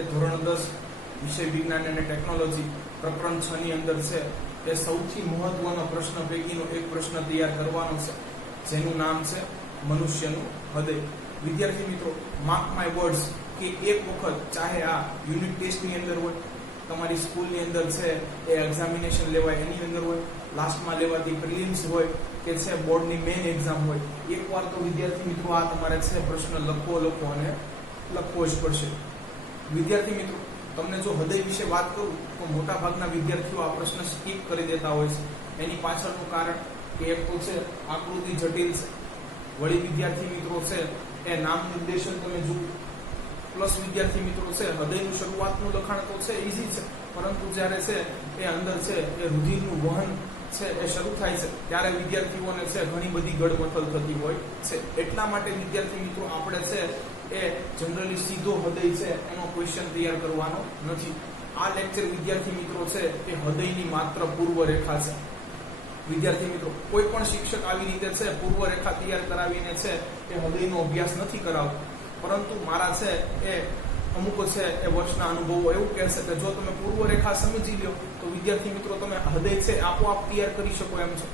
એ ધોરણ 10 વિષય વિજ્ઞાન અને ટેકનોલોજી પ્રકરણ 6 ની અંદર છે એ સૌથી મહત્વનો પ્રશ્ન પૈકીનો એક પ્રશ્ન તૈયાર કરવાનો છે, જેનું નામ છે મનુષ્યનું હૃદય. વિદ્યાર્થી મિત્રો, માર્ક માય વર્ડ્સ કે એક વખત ચાહે આ યુનિટ ટેસ્ટની અંદર હોય, તમારી સ્કૂલની અંદર છે એ એક્ઝામિનેશન લેવાય એની અંદર હોય, લાસ્ટમાં લેવાતી પ્રિલિમ્સ હોય કે છે બોર્ડની મેઇન એક્ઝામ હોય, એકવાર તો વિદ્યાર્થી મિત્રો આ તમારે છે પ્રશ્ન લખવો અને લખવો જ પડશે. વિદ્યાર્થી મિત્રો, તમને જો હૃદય વિશે વાત કરું તો મોટા ભાગના વિદ્યાર્થીઓ આ પ્રશ્ન સ્કીપ કરી દેતા હોય છે. એની પાછળનું કારણ કે એક તો છે આકૃતિ જટિલ છે, વળી વિદ્યાર્થી મિત્રો છે એ નામ નિર્દેશન તમે જુઓ, પ્લસ વિદ્યાર્થી મિત્રો છે હૃદયનું શરૂઆતનું લખાણ તો છે ઈઝી છે, પરંતુ જ્યારે છે એ અંદર છે એ રુધિરનું વહન છે એ શરૂ થાય છે ત્યારે વિદ્યાર્થીઓને છે ઘણી બધી ગડમથલ થતી હોય છે. એટલા માટે વિદ્યાર્થી મિત્રો આપણે છે એ જનરલી સીધો હૃદય છે એનો ક્વેશ્ચન તૈયાર કરવાનો નથી. આ લેક્ચર વિદ્યાર્થી મિત્રો છે એ હૃદયની માત્ર પૂર્વરેખા છે. વિદ્યાર્થી મિત્રો, કોઈ પણ શિક્ષક આવી રીતે છે પૂર્વરેખા તૈયાર કરાવીને છે એ હૃદયનો અભ્યાસ નથી કરાવતો, પરંતુ મારા છે એ અમુક છે એ વર્ષના અનુભવો એવું કહેશે કે જો તમે પૂર્વરેખા સમજી લો તો વિદ્યાર્થી મિત્રો તમે હૃદય છે આપોઆપ તૈયાર કરી શકો એમ છે,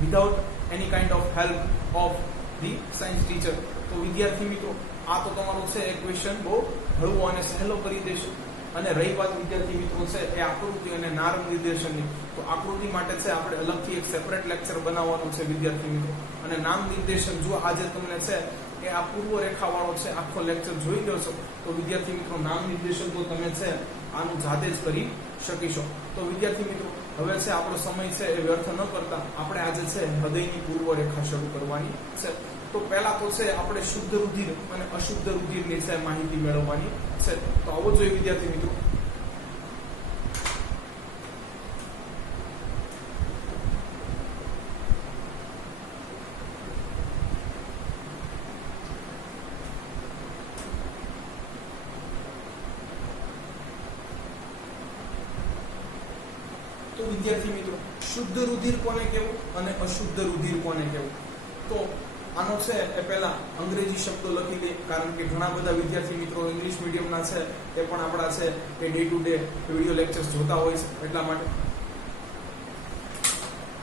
without any kind of help of the science teacher. તો વિદ્યાર્થી મિત્રો, આ તો તમારો છે એ ક્વેશ્ચન બહુ હળવો અને સહેલો કરી દેશે. અને રહી વાત વિદ્યાર્થી મિત્રો છે એ આકૃતિ અને નામ નિર્દેશનની, તો આકૃતિ માટે છે આપણે અલગથી એક સેપરેટ લેક્ચર બનાવવાનું છે વિદ્યાર્થી મિત્રો. અને નામ નિર્દેશન જો આજે તમને છે એ આ પૂર્વરેખા વાળો છે આખો લેક્ચર જોઈ લો છો તો વિદ્યાર્થી મિત્રો નામ નિર્દેશન તો તમે છે આનું જાતે જ કરી શકીશો. તો વિદ્યાર્થી મિત્રો, હવે છે આપણો સમય છે એ વ્યર્થ ન કરતા આપણે આજે છે હૃદયની પૂર્વરેખા શરૂ કરવાની છે. તો પહેલા તો છે આપણે શુદ્ધ રુધિર અને અશુદ્ધ રુધિરની છે માહિતી મેળવવાની છે. તો આવો જોઈએ વિદ્યાર્થી મિત્રો. તો વિદ્યાર્થી મિત્રો, શુદ્ધ રુધિર કોને કહેવું અને અશુદ્ધ રુધિર કોને કહેવું? તો આનો છે એ પહેલા અંગ્રેજી શબ્દો લખી દે, કારણ કે ઘણા બધા વિદ્યાર્થી મિત્રો ઇંગ્લિશ મીડિયમના છે એ પણ આપણા છે એ day to day video lectures જોતા હોય છે, એટલા માટે.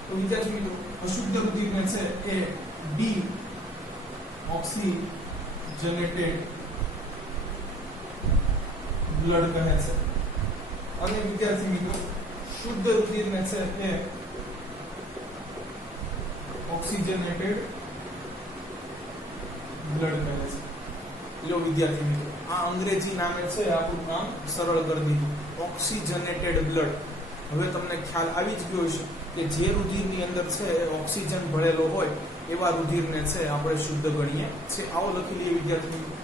તો વિદ્યાર્થી મિત્રો, અશુદ્ધ રુધિરને છે એ ડી ઓક્સિજનેટેડ બ્લડ કહે છે, અને વિદ્યાર્થી મિત્રો શુદ્ધ રુધિરને છે એ ઓક્સિજનેટેડ બ્લડ કહે છે. લો વિદ્યાર્થી મિત્રો, આ અંગ્રેજી નામે છે આપણું નામ સરળ કરી દીધું, ઓક્સિજનેટેડ બ્લડ. હવે તમને ખ્યાલ આવી જ ગયો છે કે જે રુધિરની અંદર છે ઓક્સિજન ભળેલો હોય એવા રુધિરને છે આપણે શુદ્ધ ગણીએ છે. આવો લખી લઈએ વિદ્યાર્થી મિત્રો.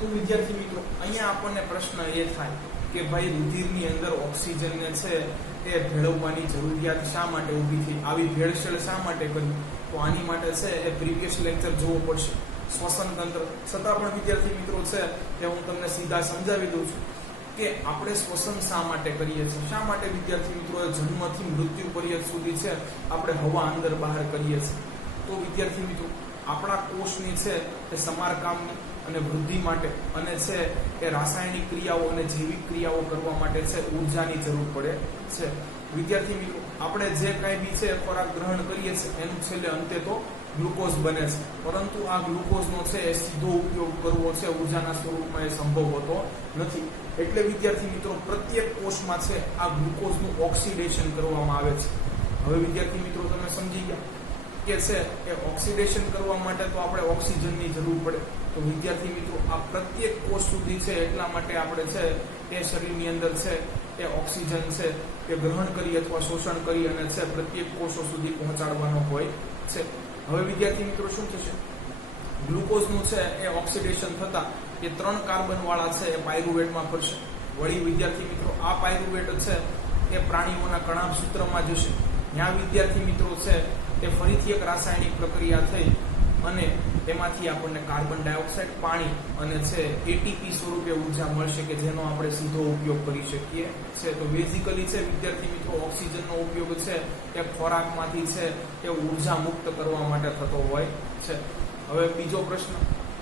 તો વિદ્યાર્થી મિત્રો, અહીંયા આપણને પ્રશ્ન એ થાય કે ભાઈ રુધિરની અંદર ઓક્સિજનને છે એ ભેળવવાની જરૂરિયાત શા માટે ઊભી થઈ, આવી ભેળસેળ શા માટે કરી? તો આની માટે છે એ પ્રીવિયસ લેક્ચર જોવો પડશે, શ્વસન તંત્ર. છતાં પણ વિદ્યાર્થી મિત્રો છે કે હું તમને સીધા સમજાવી દઉં છું કે આપણે શ્વસન શા માટે કરીએ છીએ, શા માટે વિદ્યાર્થી મિત્રો જન્મથી મૃત્યુ પર્યંત સુધી છે આપણે હવા અંદર બહાર કરીએ છીએ. તો વિદ્યાર્થી મિત્રો, આપણા કોષની છે એ સમારકામની અને વૃદ્ધિ માટે અને છે એ રાસાયણિક ક્રિયાઓ અને જૈવિક ક્રિયાઓ કરવા માટે છે ઉર્જાની જરૂર પડે છે. વિદ્યાર્થી મિત્રો, આપણે જે કાંઈ બી છે ખોરાક ગ્રહણ કરીએ છીએ એનું છેલ્લે અંતે તો ગ્લુકોઝ બને છે, પરંતુ આ ગ્લુકોઝનો છે એ સીધો ઉપયોગ કરવો છે ઉર્જાના સ્વરૂપમાં એ સંભવ હોતો નથી. એટલે વિદ્યાર્થી મિત્રો, પ્રત્યેક કોષમાં છે આ ગ્લુકોઝનું ઓક્સિડેશન કરવામાં આવે છે. હવે વિદ્યાર્થી મિત્રો તમે સમજી ગયા કે છે એ ઓક્સિડેશન કરવા માટે તો આપણે ઓક્સિજનની જરૂર પડે. તો વિદ્યાર્થી મિત્રો, આ પ્રત્યેક કોષ સુધી છે એટલા માટે આપણે છે એ શરીરની અંદર છે એ ઓક્સિજન છે એ ગ્રહણ કરી અથવા શોષણ કરી અને છે પ્રત્યેક કોષો સુધી પહોંચાડવાનો હોય છે. હવે વિદ્યાર્થી મિત્રો શું થશે? ગ્લુકોઝનું છે એ ઓક્સિડેશન થતા એ 3 કાર્બન વાળા છે એ પાયરુવેટમાં ફરશે. વળી વિદ્યાર્થી મિત્રો, આ પાયરુવેટ છે એ પ્રાણીઓના કણાભ સૂત્રમાં જશે. ત્યાં વિદ્યાર્થી મિત્રો છે એ ફરીથી એક રાસાયણિક પ્રક્રિયા થઈ અને એમાંથી આપણને કાર્બન ડાયોક્સાઇડ, પાણી અને છે એટીપી સ્વરૂપે ઉર્જા મળશે કે જેનો આપણે સીધો ઉપયોગ કરી શકીએ છે. તો બેઝિકલી છે વિદ્યાર્થી મિત્રો ઓક્સિજનનો ઉપયોગ છે એ ખોરાકમાંથી છે એ ઉર્જા મુક્ત કરવા માટે થતો હોય છે. હવે બીજો પ્રશ્ન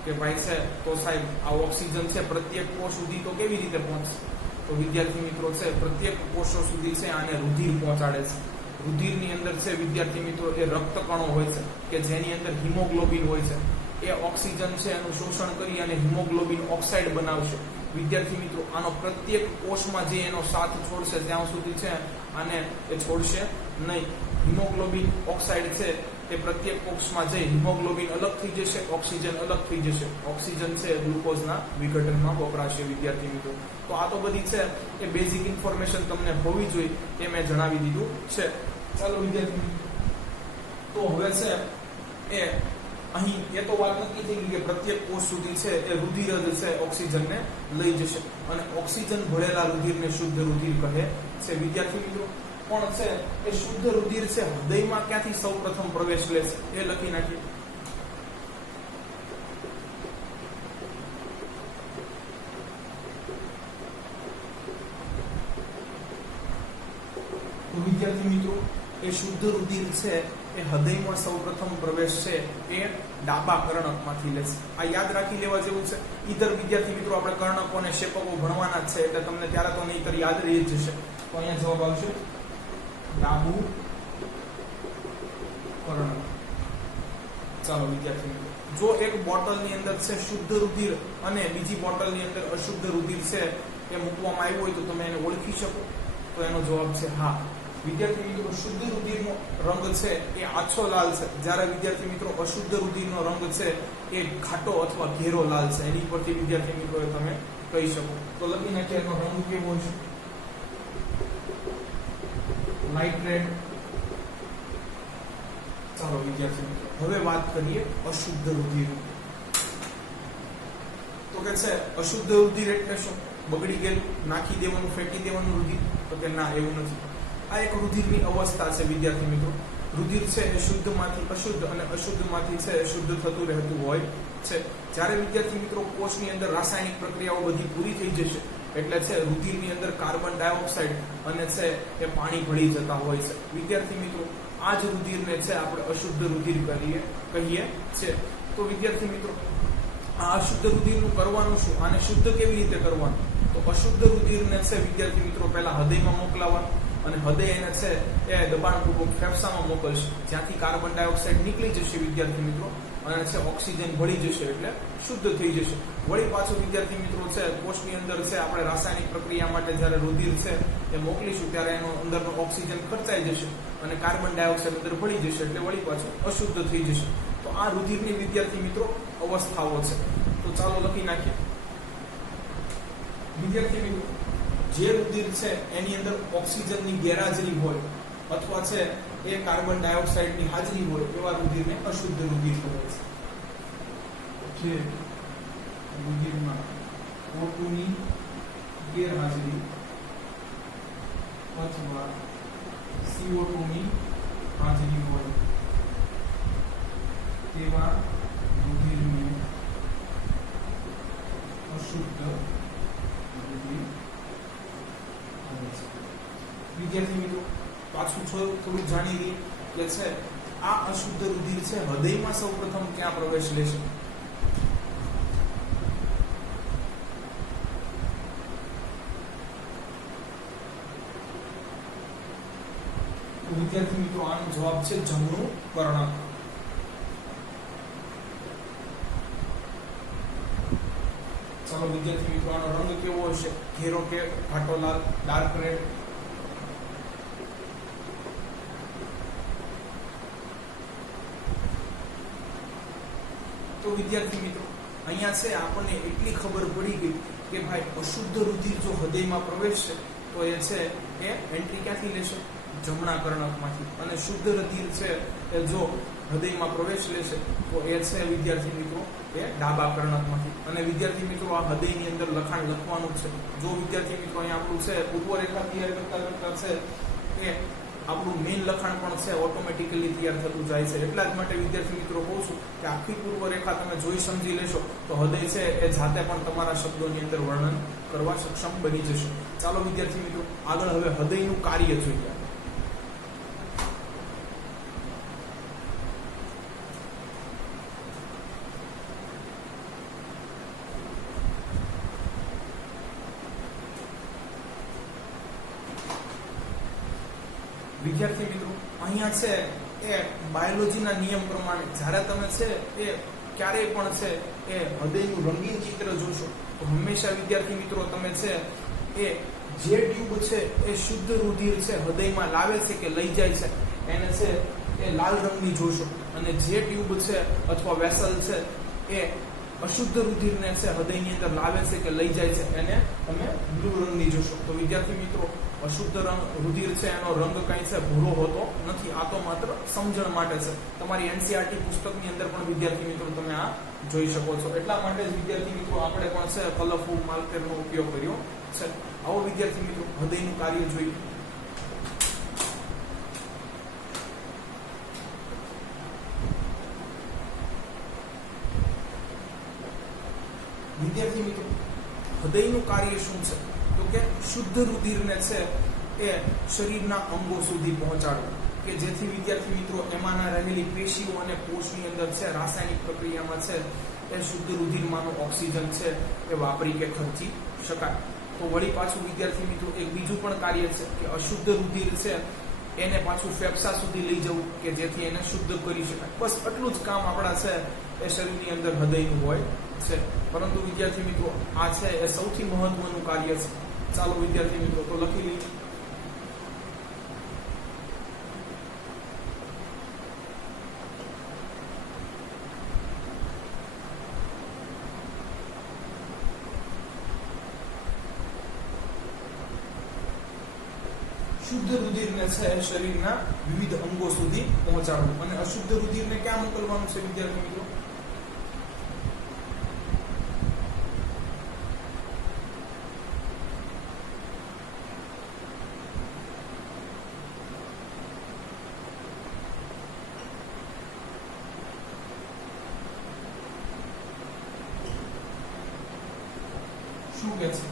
કે ભાઈ છે તો સાહેબ આ ઓક્સિજન છે પ્રત્યેક કોષ સુધી તો કેવી રીતે પહોંચશે? તો વિદ્યાર્થી મિત્રો છે પ્રત્યેક કોષો સુધી છે આને રુધિર પહોંચાડે છે. રુધિરની અંદર છે વિદ્યાર્થી મિત્રો એ રક્તકણો હોય છે કે જેની અંદર હિમોગ્લોબિન હોય છે. એ ઓક્સિજન છે એનું શોષણ કરી અને હિમોગ્લોબિન ઓક્સાઇડ બનાવશે. વિદ્યાર્થી મિત્રો આનો પ્રત્યેક કોષમાં જે એનો સાથ છોડશે ત્યાં સુધી છે આને એ છોડશે નહીં. હિમોગ્લોબિન ઓક્સાઇડ છે એ પ્રત્યેક કોષમાં જઈ હિમોગ્લોબિન અલગ થઈ જશે, ઓક્સિજન અલગ થઈ જશે. ઓક્સિજન છે ગ્લુકોઝના વિઘટનમાં વપરાશે વિદ્યાર્થી મિત્રો. તો આ તો બધી છે એ બેઝિક ઇન્ફોર્મેશન તમને હોવી જોઈએ એ મેં જણાવી દીધું છે. ચાલો વિદ્યાર્થી મિત્રો, તો હવે છે એ અહીં એ તો વાત નક્કી થઈ ગઈ કે પ્રત્યેક કોષ સુધી છે એ રુધિર જ છે ઓક્સિજનને લઈ જશે અને ઓક્સિજન ભરેલા રુધિરને શુદ્ધ રુધિર કહે છે વિદ્યાર્થી મિત્રો. પણ છે એ શુદ્ધ રુધિર છે હૃદયમાં ક્યાંથી સૌપ્રથમ પ્રવેશ લેશે એ લખી નાખીએ. તો વિદ્યાર્થી મિત્રો એ શુદ્ધ રુધિર છે એ હૃદયમાં સૌપ્રથમ પ્રવેશ છે એ ડાબા કર્ણકમાંથી લેશે. આ યાદ રાખી લેવા જેવું છે. ઈધર વિદ્યાર્થી મિત્રો આપણે કર્ણકો અને શેપકો ભણવાના જ છે એટલે તમને ત્યારે તો નહીતર યાદ રહી જ જશે. તો અહીંયા જવાબ આવશે ડાબું કર્ણક. ચાલો વિદ્યાર્થી મિત્રો, જો એક બોટલની અંદર છે શુદ્ધ રુધિર અને બીજી બોટલની અંદર અશુદ્ધ રુધિર છે એ મૂકવામાં આવ્યું હોય તો તમે એને ઓળખી શકો? તો એનો જવાબ છે હા. વિદ્યાર્થી મિત્રો શુદ્ધ રુધિરનો રંગ છે એ આછો લાલ છે, જ્યારે વિદ્યાર્થી મિત્રો અશુદ્ધ રુધિરનો રંગ છે એ ઘાટો અથવા ઘેરો લાલ છે. એની પરથી વિદ્યાર્થી મિત્રો તમે કહી શકો. તો લખી નાખીએ એનો રંગ કેવો છે? Light red. ચાલો વિદ્યાર્થી મિત્રો હવે વાત કરીએ અશુદ્ધ રુધિર. તો કે છે અશુદ્ધ રુધિર એટલે શું? બગડી ગયેલું, નાખી દેવાનું, ફેંકી દેવાનું રુધિર? તો કે ના, એવું નથી. આ એક રુધિરની અવસ્થા છે વિદ્યાર્થી મિત્રો. રુધિર છે એ શુદ્ધમાંથી અશુદ્ધ અને અશુદ્ધમાંથી છે શુદ્ધ થતું રહેતું હોય છે. જ્યારે વિદ્યાર્થી મિત્રો કોષની અંદર રાસાયણિક પ્રક્રિયાઓ બધી પૂરી થઈ જશે એટલે છે રુધિરની અંદર કાર્બન ડાયોક્સાઇડ અને છે એ પાણી ભળી જતા હોય છે. વિદ્યાર્થી મિત્રો આ જ રુધિરને છે આપણે અશુદ્ધ રુધિર કહીએ છે. તો વિદ્યાર્થી મિત્રો આ અશુદ્ધ રુધિરનું કરવાનું શું? આને શુદ્ધ કેવી રીતે કરવાનું? તો અશુદ્ધ રુધિરને છે વિદ્યાર્થી મિત્રો પહેલા હૃદયમાં મોકલાવવાનું અને હૃદય એને છે એ દબાણપૂર્વક ફેફસામાં મોકલશે, જ્યાંથી કાર્બન ડાયોક્સાઇડ નીકળી જશે વિદ્યાર્થી મિત્રો અને છે ઓક્સિજન ભળી જશે એટલે શુદ્ધ થઈ જશે. વળી પાછું વિદ્યાર્થી મિત્રો છે કોષની અંદર છે આપણે રાસાયણિક પ્રક્રિયા માટે જ્યારે રુધિર છે એ મોકલીશું ત્યારે એનો અંદરનો ઓક્સિજન ખર્ચાઈ જશે અને કાર્બન ડાયોક્સાઇડ અંદર ભળી જશે એટલે વળી પાછું અશુદ્ધ થઈ જશે. તો આ રુધિરની વિદ્યાર્થી મિત્રો અવસ્થાઓ છે. તો ચાલો લખી નાખીએ. વિદ્યાર્થી મિત્રો જે રુધિર છે એની અંદર ઓક્સિજનની ગેરહાજરી હોય અથવા છે એ કાર્બન ડાયોક્સાઇડની હાજરી હોય એવા રુધિરને અશુદ્ધ રુધિર કહે છે. જે રુધિરમાં O2 ની ગેરહાજરી અથવા CO2 ની હાજરી હોય તેવા રુધિરને અશુદ્ધ રુધિર. વિદ્યાર્થી મિત્રો પાછું થોડું જાણી લઈએ કે છે આ અશુદ્ધ રુધિર છે હૃદયમાં સૌપ્રથમ ક્યાં પ્રવેશ લેશે? વિદ્યાર્થી મિત્રો આનો જવાબ છે જમણું કર્ણક. ચાલો વિદ્યાર્થી મિત્રો આનો રંગ કેવો હશે? ઘેરો કે ઘાટો લાલ, ડાર્ક રેડ? તો વિદ્યાર્થી મિત્રો અહીંયા છે આપણને એટલી ખબર પડી ગઈ કે ભાઈ અશુદ્ધ રુધિર જો હૃદયમાં પ્રવેશશે તો એ છે એ એન્ટ્રી ક્યાંથી લેશે? જમણા કર્ણકમાંથી. અને શુદ્ધ રુધિર છે એ જો હૃદયમાં પ્રવેશ લેશે તો એ છે વિદ્યાર્થી મિત્રો એ ડાબા કર્ણકમાંથી. અને વિદ્યાર્થી મિત્રો આ હૃદયની અંદર લખાણ લખવાનું છે. જો વિદ્યાર્થી મિત્રો અહીંયા આપણું છે પૂર્વ રેખા તૈયાર કરતા છે એ આપણું મેઇન લખાણ પણ છે ઓટોમેટિકલી તૈયાર થતું જાય છે. એટલા જ માટે વિદ્યાર્થી મિત્રો કહું છું કે આખી પૂર્વ રેખા તમે જોઈ સમજી લેશો તો હૃદય છે એ જાતે પણ તમારા શબ્દોની અંદર વર્ણન કરવા સક્ષમ બની જશે. ચાલો વિદ્યાર્થી મિત્રો આગળ હવે હૃદયનું કાર્ય જોઈએ. વિદ્યાર્થી મિત્રો અહીંયા છે એ બાયોલોજીના નિયમ પ્રમાણે જ્યારે તમે છે એ ક્યારેય પણ છે એ હૃદયનું રંગીન ચિત્ર જોશો તો હંમેશા વિદ્યાર્થી મિત્રો તમે છે એ જે ટ્યુબ છે એ શુદ્ધ રુધિર છે હૃદયમાં લાવે છે કે લઈ જાય છે એને છે એ લાલ રંગની જોશો, અને જે ટ્યુબ છે અથવા વેસલ છે એ અશુદ્ધ રુધિરને છે હૃદયની અંદર લાવે છે કે લઈ જાય છે એને તમે બ્લુ રંગની જોશો. તો વિદ્યાર્થી મિત્રો અશુદ્ધ રુધિર છે એનો રંગ કઈ છે ભૂરો હોતો નથી. આ તો માત્ર સમજણ માટે છે. તમારી એનસીઆરટી પુસ્તકની અંદર પણ વિદ્યાર્થી મિત્રો તમે આ જોઈ શકો છો. એટલા માટે જ વિદ્યાર્થી મિત્રો આપણે પણ છે કલરફુલ માર્કરનો ઉપયોગ કર્યો છે. આવો વિદ્યાર્થી મિત્રો હૃદયનું કાર્ય જોઈએ. વિદ્યાર્થી મિત્રો હૃદયનું કાર્ય શું છે તો કે શુદ્ધ રુધિરને છે એ શરીરના અંગો સુધી પહોંચાડવું કે જેથી વિદ્યાર્થી મિત્રો એમાંના રહેલી પેશીઓ અને કોષની અંદર છે રાસાયણિક પ્રક્રિયામાં છે એ શુદ્ધ રુધિરમાંનો ઓક્સિજન છે એ વાપરી કે ખર્ચી શકાય. તો વળી પાછું વિદ્યાર્થી મિત્રો એક બીજું પણ કાર્ય છે કે અશુદ્ધ રુધિર છે એને પાછું ફેફસા સુધી લઈ જવું કે જેથી એને શુદ્ધ કરી શકાય. બસ આટલું જ કામ આપણા છે એ શરીરની અંદર હૃદયનું હોય છે. પરંતુ વિદ્યાર્થી મિત્રો આ છે એ સૌથી મહત્વનું કાર્ય છે. ચાલો વિદ્યાર્થી મિત્રો તો લખી લઈએ. શુદ્ધ રુધિરને છે શરીરના વિવિધ અંગો સુધી પહોંચાડવું અને અશુદ્ધ રુધિરને ક્યાં મોકલવાનું છે વિદ્યાર્થી મિત્રો? શું કે છે?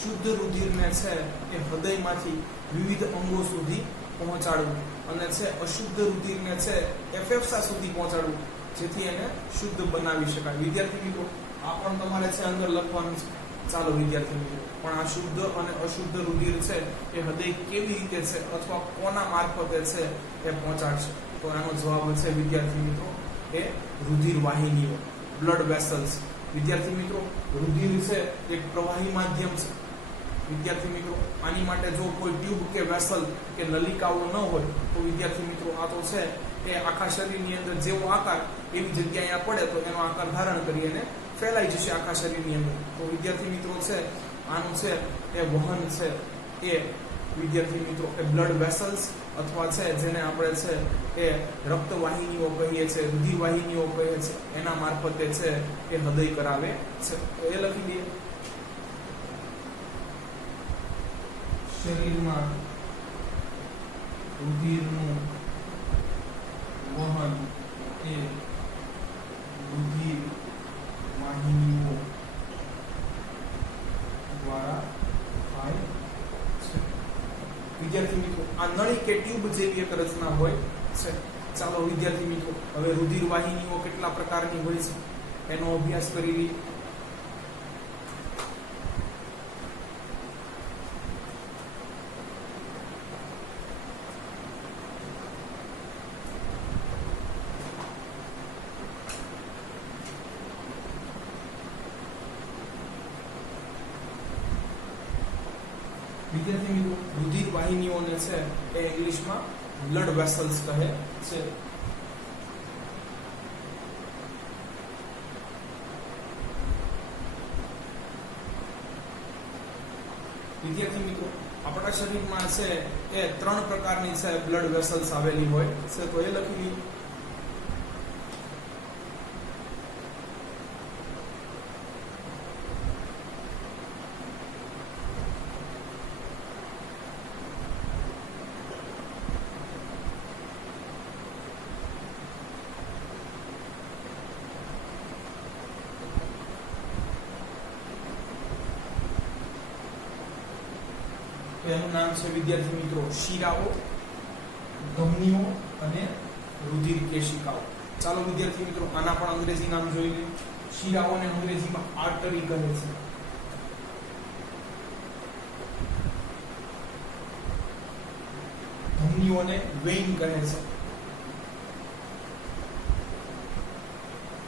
શુદ્ધ રુધિરને છે એ હૃદયમાંથી વિવિધ અંગો સુધી પહોંચાડવું અને છે અશુદ્ધ રુધિરને છે એ ફેફસા સુધી પહોંચાડવું જેથી એને શુદ્ધ બનાવી શકાય. વિદ્યાર્થી મિત્રો આ પણ તમારે છે અંદર લખવાનું છે. ચાલો વિદ્યાર્થી મિત્રો પણ આ શુદ્ધ અને અશુદ્ધ રુધિર છે એ હૃદય કેવી રીતે છે અથવા કોના મારફતે છે એ પહોંચાડશે? તો આનો જવાબ છે વિદ્યાર્થી મિત્રો એ રુધિર વાહિનીઓ, બ્લડ વેસલ્સ. વિદ્યાર્થી મિત્રો રુધિર છે એક પ્રવાહી માધ્યમ છે. વિદ્યાર્થી મિત્રો આની માટે જો કોઈ ટ્યુબ કે વેસલ કે નલિકાઓ ન હોય તો વિદ્યાર્થી મિત્રો આ તો છે એ આખા શરીરની અંદર જેવો આકાર એવી જગ્યાએ પડે તો એનો આકાર ધારણ કરી અને ફેલાઈ જશે આખા શરીરની અંદર. તો વિદ્યાર્થી મિત્રો છે આનું છે એ વહન છે એ વિદ્યાર્થી મિત્રો એ બ્લડ વેસલ્સ અથવા છે જેને આપણે છે એ રક્તવાહિનીઓ કહીએ છીએ, રુધિર વાહિનીઓ કહીએ છીએ, એના મારફતે છે એ હૃદય કરાવે છે. તો એ લખી દઈએ. શરીરમાં રુધિરનું વહન એ રુધિર વાહિનીઓ દ્વારા થાય છે. વિદ્યાર્થી મિત્રો આ નળી કે ટ્યુબ જેવી એક રચના હોય છે. ચાલો વિદ્યાર્થી મિત્રો હવે રુધિર વાહિનીઓ કેટલા પ્રકારની હોય છે એનો અભ્યાસ કરી લઈએ. વિદ્યાર્થી મિત્રો રુધિર વાહિનીઓને છે એ ઇંગ્લિશમાં બ્લડ વેસલ્સ કહે છે. વિદ્યાર્થી મિત્રો આપણા શરીરમાં છે એ 3 પ્રકારની છે બ્લડ વેસલ્સ આવેલી હોય છે. તો એ લખી લઈએ. એનું નામ છે વિદ્યાર્થી મિત્રો શિરાઓ, ધમનીઓ અને રુધિર કેશિકાઓ. ચાલો વિદ્યાર્થી મિત્રો આના પણ અંગ્રેજી નામ જોઈ લઈએ. શિરાઓને અંગ્રેજીમાં આર્ટરી કહે છે. ધમનીઓને વેઇન કહે છે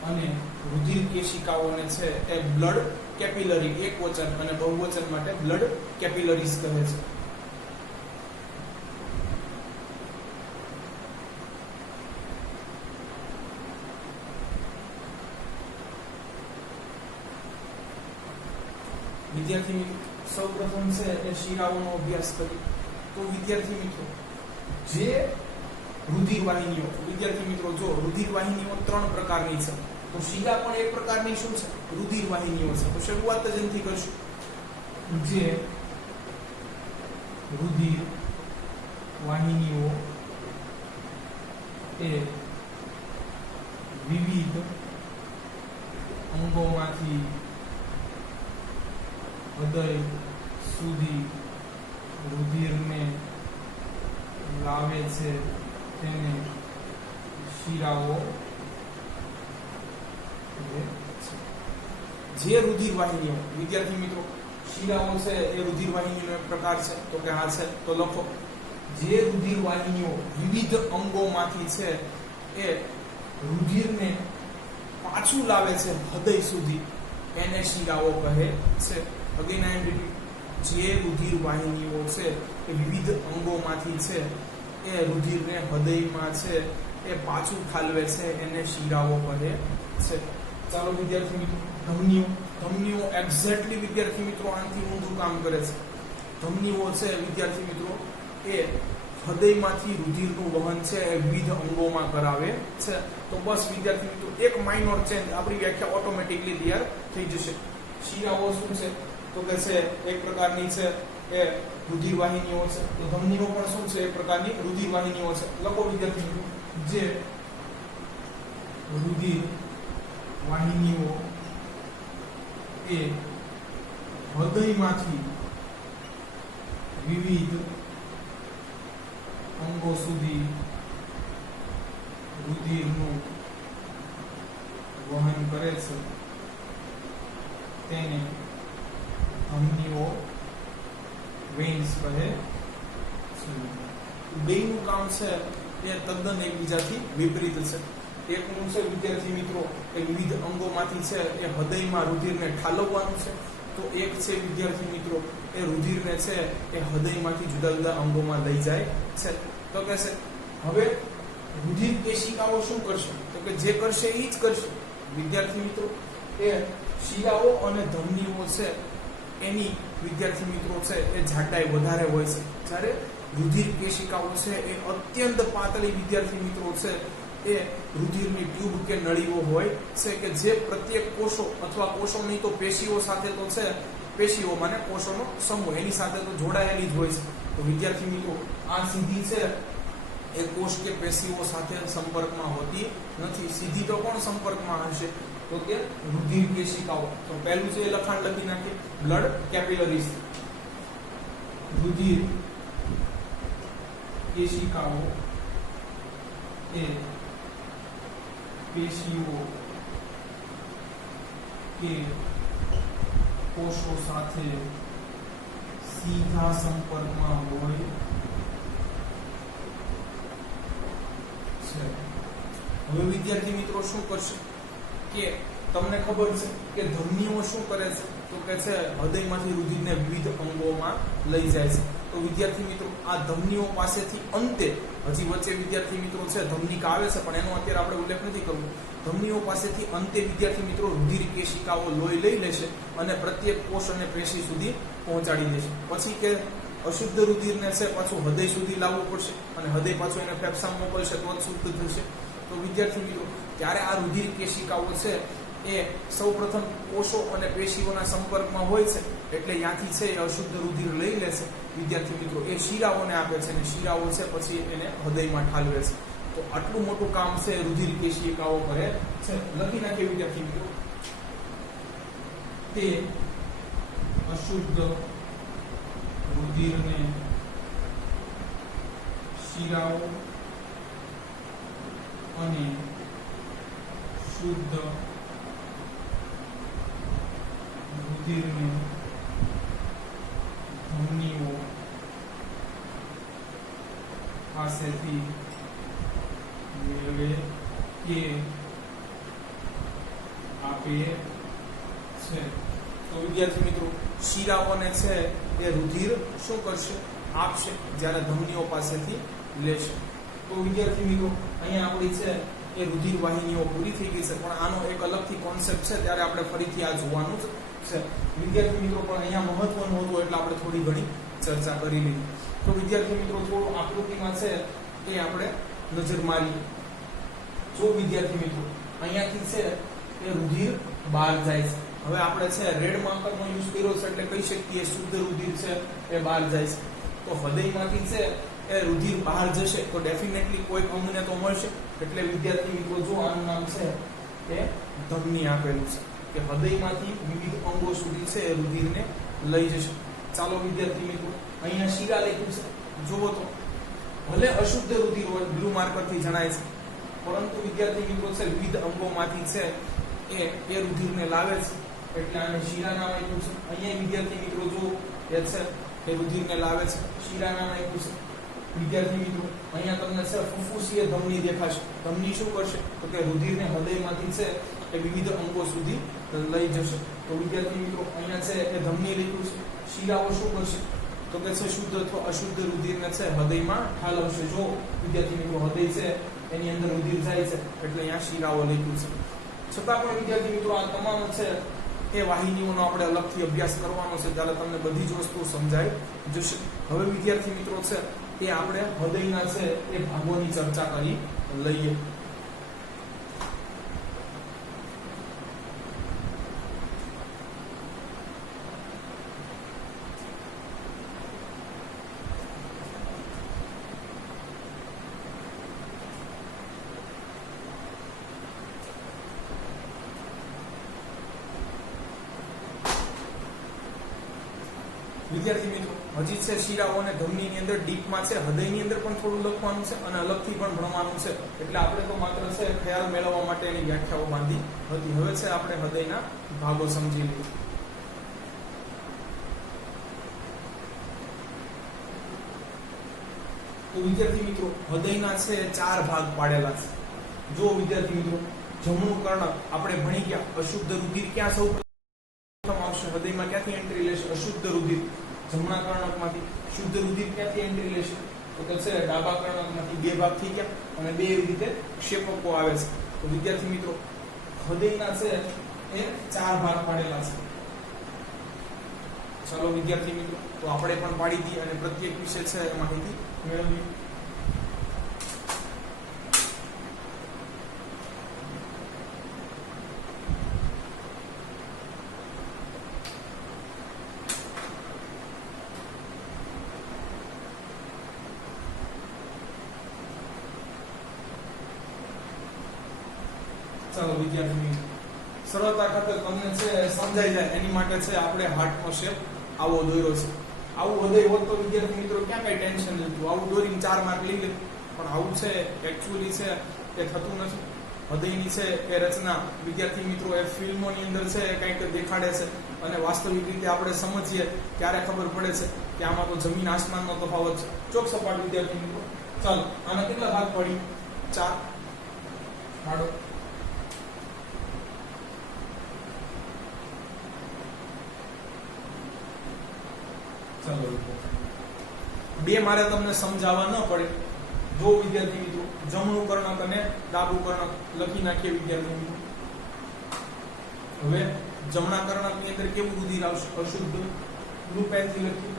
અને રુધિર કેશિકાઓને છે એ બ્લડ કેપિલરી, એક વચન અને બહુવચન માટે બ્લડ કેપિલરીઝ કહે છે. વિદ્યાર્થી મિત્રો સૌપ્રથમ છે એ શિરાઓનો અભ્યાસ કરીએ તો વિદ્યાર્થી મિત્રો જે રુધિર વાહિનીઓ, વિદ્યાર્થી મિત્રો જો રુધિર વાહિનીઓ 3 પ્રકારની છે તો શિરા પણ એક પ્રકારની શું છે? રુધિર વાહિનીઓ છે. તો શરૂઆત જ એનાથી કરશું. જે રુધિર વાહિનીઓ એ વિવિધ અંગોમાંથી હૃદય સુધી રુધિરને લાવે છે તેને શિરાઓ કહે છે. જે રુધિર વાહિનીઓ, વિદ્યાર્થી મિત્રો શિરાઓ છે એ રુધિર વાહિનીનો એક પ્રકાર છે તો કે આ છે તો લખો. જે રુધિર વાહિનીઓ વિવિધ અંગોમાંથી છે એ રુધિરને પાછું લાવે છે હૃદય સુધી એને શિરાઓ કહે છે. અગેન આઈ એમ રિપીટ, જે રુધિર વાહિનીઓ છે એ વિવિધ અંગોમાંથી છે એ રુધિરને હૃદયમાં છે એ પાછું ઠાલવે છે એને શિરાઓ કહે છે. ચાલો વિદ્યાર્થી મિત્રો ધમનીઓ. ધમનીઓ એક્ઝેક્ટલી વિદ્યાર્થી મિત્રો આનાથી ઊંધું કામ કરે છે. ધમનીઓ છે વિદ્યાર્થી મિત્રો એ હૃદયમાંથી રુધિરનું વહન છે એ વિવિધ અંગોમાં કરાવે છે. તો બસ વિદ્યાર્થી મિત્રો એક માઇનોર ચેન્જ, આપણી વ્યાખ્યા ઓટોમેટિકલી તૈયાર થઈ જશે. શિરાઓ શું છે તો કે છે એક પ્રકારની છે એ રુધિર વાહિનીઓ છે. તો ધમનીઓ પણ શું છે? એક પ્રકારની રુધિર વાહિનીઓ છે. લખો વિદ્યાર્થી મિત્રો જે રુધિર વાહિનીઓ એ હૃદયમાંથી વિવિધ અંગો સુધી રુધિરનું વહન કરે છે તેને ધમનીઓ વેઇન્સ કહે છે. બેયનું કામ છે એ તદ્દન એકબીજાથી વિપરીત છે. એકનું છે વિદ્યાર્થી મિત્રો એ વિવિધ અંગોમાંથી છે એ હૃદયમાં રુધિરને ઠાલવવાનું છે, તો એક છે વિદ્યાર્થી મિત્રો એ રુધિરને છે એ હૃદયમાંથી જુદા જુદા અંગોમાં લઈ જાય છે. તો કે છે હવે રુધિર કેશિકાઓ શું કરશે? તો કે જે કરશે એ જ કરશે. વિદ્યાર્થી મિત્રો એ શિરાઓ અને ધમનીઓ છે એની વિદ્યાર્થી મિત્રો છે એ જાડાઈ વધારે હોય છે, જ્યારે રુધિર કેશિકાઓ છે એ અત્યંત પાતળી વિદ્યાર્થી મિત્રો છે એ રુધિરની ટ્યુબ કે નળીઓ હોય છે કે જે પ્રત્યેક કોષો અથવા કોષો નહીં તો પેશીઓ સાથે તો છે, પેશીઓ માને કોષોનો સમૂહ એની સાથે તો જોડાયેલી જ હોય છે. તો વિદ્યાર્થી મિત્રો આ સીધી છે એ કોષ કે પેશીઓ સાથે સંપર્કમાં હોતી નથી. સીધી તો કોણ સંપર્કમાં હશે? તો કે રુધિર કેશિકાઓ. તો પહેલું છે એ લખાણ લખી નાખીએ, બ્લડ કેપિલરીઝ. રુધિર કેશિકાઓ એ પેશીઓ કે કોષો સાથે સીધા સંપર્કમાં હોય છે. હવે વિદ્યાર્થી મિત્રો શું કરશે કે તમને ખબર છે કે ધમનીઓ શું કરે છે? તો કે છે હૃદયમાંથી રુધિરને વિવિધ અંગોમાં લઈ જાય છે. તો વિદ્યાર્થી મિત્રો આ ધમનીઓ પાસેથી અંતે, હજી વચ્ચે વિદ્યાર્થી મિત્રો છે ધમનિકા આવે છે પણ એનો અત્યારે આપણે ઉલ્લેખ નથી કરવો. ધમનીઓ પાસેથી અંતે વિદ્યાર્થી મિત્રો રુધિર કેશિકાઓ લોહી લઈ લેશે અને પ્રત્યેક કોષ અને પેશી સુધી પહોંચાડી દેશે. પછી કે અશુદ્ધ રુધિરને છે પાછું હૃદય સુધી લાવવું પડશે અને હૃદય પાછું એને ફેફસામાં મોકલશે તો જ શુદ્ધ થશે. તો વિદ્યાર્થી મિત્રો ત્યારે આ રુધિર કેશિકાઓ છે એ સૌપ્રથમ કોષો અને પેશીઓના સંપર્કમાં હોય છે એટલે ત્યાંથી છે એ અશુદ્ધ રુધિર લઈ લેશે વિદ્યાર્થી મિત્રો, એ શિરાઓને આપે છે અને શિરાઓ છે પછી એને હૃદયમાં ઠાલવે છે. તો આટલું મોટું કામ છે રુધિર કેશિકાઓ કરે છે. લખી નાખીએ વિદ્યાર્થી મિત્રો, તે અશુદ્ધ રુધિરને શિરાઓ અને શુદ્ધ રુધિરને ધમનીઓ પાસેથી મેળવે કે આપે છે. તો વિદ્યાર્થી મિત્રો, શિરાઓને છે એ રુધિર શું કરશે? આપશે, જ્યારે ધમનીઓ પાસેથી લેશે. તો વિદ્યાર્થી મિત્રો, અહીંયા આપણી છે એ રુધિર વાહિનીઓ પૂરી થઈ ગઈ છે, પણ આનો એક અલગથી કોન્સેપ્ટ છે, ત્યારે આપણે ફરીથી આ જોવાનું જ છે. વિદ્યાર્થી મિત્રો, પણ અહીંયા મહત્વનું હતું એટલે આપણે થોડી ઘણી ચર્ચા કરી લીધી. તો વિદ્યાર્થી મિત્રો, થોડું આકૃતિમાં છે એ આપણે નજર મારી. જો વિદ્યાર્થી મિત્રો, અહીંયાથી છે એ રુધિર બહાર જાય છે. હવે આપણે છે રેડ માર્કરનો યુઝ કર્યો છે એટલે કહી શકીએ શુદ્ધ રુધિર છે એ બહાર જાય છે. તો હૃદયમાંથી છે એ રુધિર બહાર જશે તો ડેફિનેટલી કોઈ અંગને તો મળશે. એટલે વિદ્યાર્થી મિત્રો, જો આનું નામ છે એ ધમની આપેલું છે કે હૃદયમાંથી વિવિધ અંગો સુધી છે એ રુધિરને લઈ જશે. ચાલો વિદ્યાર્થી મિત્રો, અહીંયા શિરા લખ્યું છે, જુઓ તો ભલે અશુદ્ધ રુધિર હોય, બ્લુ માર્કરથી જણાય છે, પરંતુ વિદ્યાર્થી મિત્રો છે વિવિધ અંગોમાંથી છે એ રુધિરને લાવે છે, એટલે આને શિરા નામ આપ્યું છે. અહીંયા વિદ્યાર્થી મિત્રો જો એ છે એ રુધિરને લાવે છે, શિરા નામ આપ્યું છે. વિદ્યાર્થી મિત્રો, અહીંયા તમને છે ફુફુસીય ધમની દેખાશે. ધમની શું કરશે? તો કે રુધિરને હૃદયમાંથી છે એ વિવિધ અંગો સુધી લઈ જશે. તો વિદ્યાર્થી મિત્રો, અહીંયા છે એ ધમની લખ્યું છે. શિરાઓ શું કરશે? તો કે છે શુદ્ધ અથવા અશુદ્ધ રુધિરને છે હૃદયમાં ઠાલવશે. જો વિદ્યાર્થી મિત્રો, હૃદય છે એની અંદર રુધિર જાય છે એટલે અહીંયા શિરાઓ લખ્યું છે. છતાં પણ વિદ્યાર્થી મિત્રો, આ તમામ છે એ વાહિનીઓનો આપણે અલગથી અભ્યાસ કરવાનો છે, ત્યારે તમને બધી જ વસ્તુ સમજાઈ જશે. હવે વિદ્યાર્થી મિત્રો છે એ આપણે હૃદયના છે એ ભાગોની ચર્ચા કરી લઈએ. વિદ્યાર્થી મિત્રો, હજી છે શિરાઓ અને ધમનીની અંદર ડીપમાં છે હૃદયની અંદર પણ થોડું લખવાનું છે અને અલગથી પણ ભણવાનું છે. એટલે આપણે તો માત્ર છે ખ્યાલ મેળવવા માટે એની વ્યાખ્યાઓ બાંધી હતી. હવે છે આપણે હૃદયના ભાગો સમજી લઈએ. તો વિદ્યાર્થી મિત્રો, હૃદયના છે 4 ભાગ પાડેલા છે. જો વિદ્યાર્થી મિત્રો, જમણું કર્ણક આપણે ભણી ગયા. અશુદ્ધ રુધિર ક્યાં સૌ આવશે? હૃદયમાં ક્યાંથી એન્ટ્રી લેશે? અશુદ્ધ રુધિર જમણા કર્ણકમાંથી. શુદ્ધ રુધિર ક્યાંથી એન્ટ્રી લેશે? તો કે છે ડાબા કર્ણકમાંથી. 2 ભાગ થઈ ગયા અને 2 રીતે ક્ષેપકો આવે છે. તો વિદ્યાર્થી મિત્રો, હૃદયના છે એ 4 ભાગ પાડેલા છે. ચાલો વિદ્યાર્થી મિત્રો, તો આપણે પણ પાડી દઈએ અને પ્રત્યેક વિશે છે એ માહિતી મેળવીએ. ચાલો વિદ્યાર્થી મિત્રો, સરળતા ખાતર તમને છે સમજાઈ જાય એની માટે છે આપણે હાર્ટનો શેપ આવો દોર્યો છે. આવું હૃદય હોત તો વિદ્યાર્થી મિત્રો ક્યાં કઈ ટેન્શન નથી. આવું દોરીને 4 માર્ક લઈ લે, પણ આવું છે એકચ્યુઅલી છે એ થતું નથી. હૃદયની છે એ રચના વિદ્યાર્થી મિત્રો એ ફિલ્મોની અંદર છે એ કંઈક દેખાડે છે અને વાસ્તવિક રીતે આપણે સમજીએ ત્યારે ખબર પડે છે કે આમાં તો જમીન આસમાનનો તફાવત છે. ચોક સપાટ વિદ્યાર્થી મિત્રો, ચાલો આના કેટલા ભાગ પડી? 4 પાડો. ચાલો 2 મારે તમને સમજાવવા ન પડે. જો વિદ્યાર્થી મિત્રો, જમણું કર્ણક અને ડાબું કર્ણક લખી નાખીએ વિદ્યાર્થી મિત્રો. હવે જમણા કર્ણકની અંદર કેવું રુધિર આવશે? અશુદ્ધ. બ્લુ પેનથી લખીએ.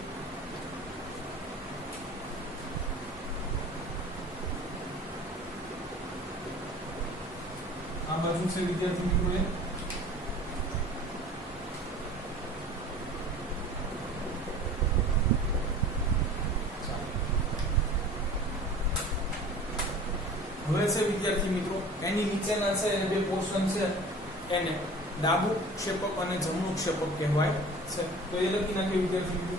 આ બાજુ છે વિદ્યાર્થી મિત્રો એ હવે છે વિદ્યાર્થી મિત્રો એની નીચેના છે 2 પોર્શન છે એને ડાબું ક્ષેપક અને જમણું ક્ષેપક કહેવાય છે. તો એ લખી નાખીએ વિદ્યાર્થી મિત્રો.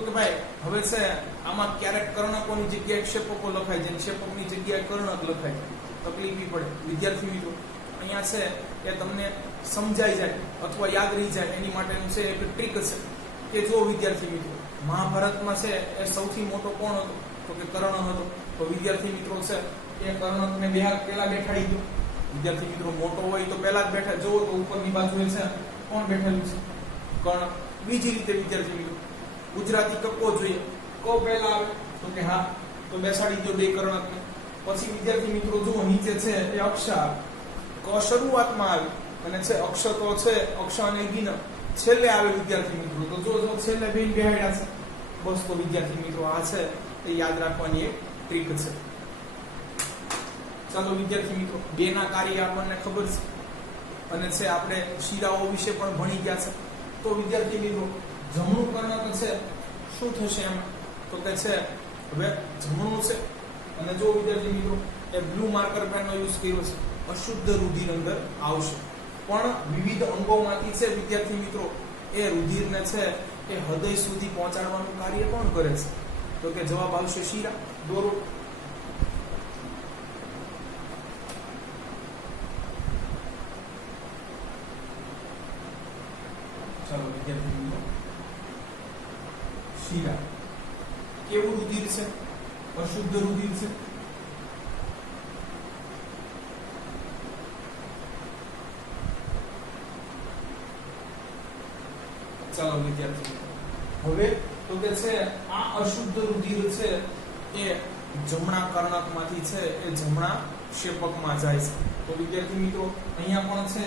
તો કે ભાઈ હવે છે આમાં ક્યારેક કર્ણકોની જગ્યાએ ક્ષેપકો લખાય છે, ક્ષેપકની જગ્યાએ કર્ણક લખાય છે, તકલીફ પડે. વિદ્યાર્થી મિત્રો અહીંયા છે એ તમને સમજાઈ જાય અથવા યાદ રહી જાય એની માટેનું છે એક ટ્રીક છે કે જો વિદ્યાર્થી મિત્રો મહાભારતમાં છે એ સૌથી મોટો કોણ હતો? તો કે કર્ણ હતો. તો વિદ્યાર્થી મિત્રો છે એ કર્ણકને પહેલા બેઠાડી દો. વિદ્યાર્થી મિત્રો મોટો હોય તો પહેલા જ બેઠા. જોવો તો ઉપરની બાજુએ છે કોણ બેઠેલું છે? કર્ણ. બીજી રીતે વિદ્યાર્થી મિત્રો ગુજરાતી કક્કો જોઈએ, કો પહેલા આવે તો કે હા, તો બેસાડી દો બે કર્ણકને. પછી વિદ્યાર્થી મિત્રો જુઓ નીચે છે એ અક્ષર, ક શરૂઆતમાં આવે અને છે અક્ષ તો છે અક્ષ અને ગિન છેલ્લે આવે વિદ્યાર્થી મિત્રો. તો જો છેલ્લે બેન બેહાડ્યા છે બસ. તો વિદ્યાર્થી મિત્રો આ છે એ યાદ રાખવાની એક ટ્રીક છે. ચાલો વિદ્યાર્થી મિત્રો બે ના કાર્ય આપણને ખબર છે અને છે આપણે શિરાઓ વિશે પણ ભણી ગયા છે. તો વિદ્યાર્થી મિત્રો જમણું કર્ણક છે શું થશે એમાં? તો કે છે હવે જમણું છે અને જો વિદ્યાર્થી મિત્રો એ બ્લુ માર્કર પેનનો યુઝ કર્યો છે, અશુદ્ધ રુધિર અંદર આવશે. પણ વિવિધ અંગોમાંથી છે વિદ્યાર્થી મિત્રો એ રુધિરને છે એ હૃદય સુધી પહોંચાડવાનું કાર્ય કોણ કરે છે? તો કે જવાબ આવશે શિરા. દોરો. ચાલો વિદ્યાર્થી મિત્રો શિરા કેવું રુધિર છે? અશુદ્ધ રુધિર છે. ચાલો વિદ્યાર્થી હવે તો કે છે આ અશુદ્ધ રુધિર છે એ જમણા કર્ણકમાંથી છે એ જમણા ક્ષેપકમાં જાય છે. તો વિદ્યાર્થી મિત્રો અહીંયા પણ છે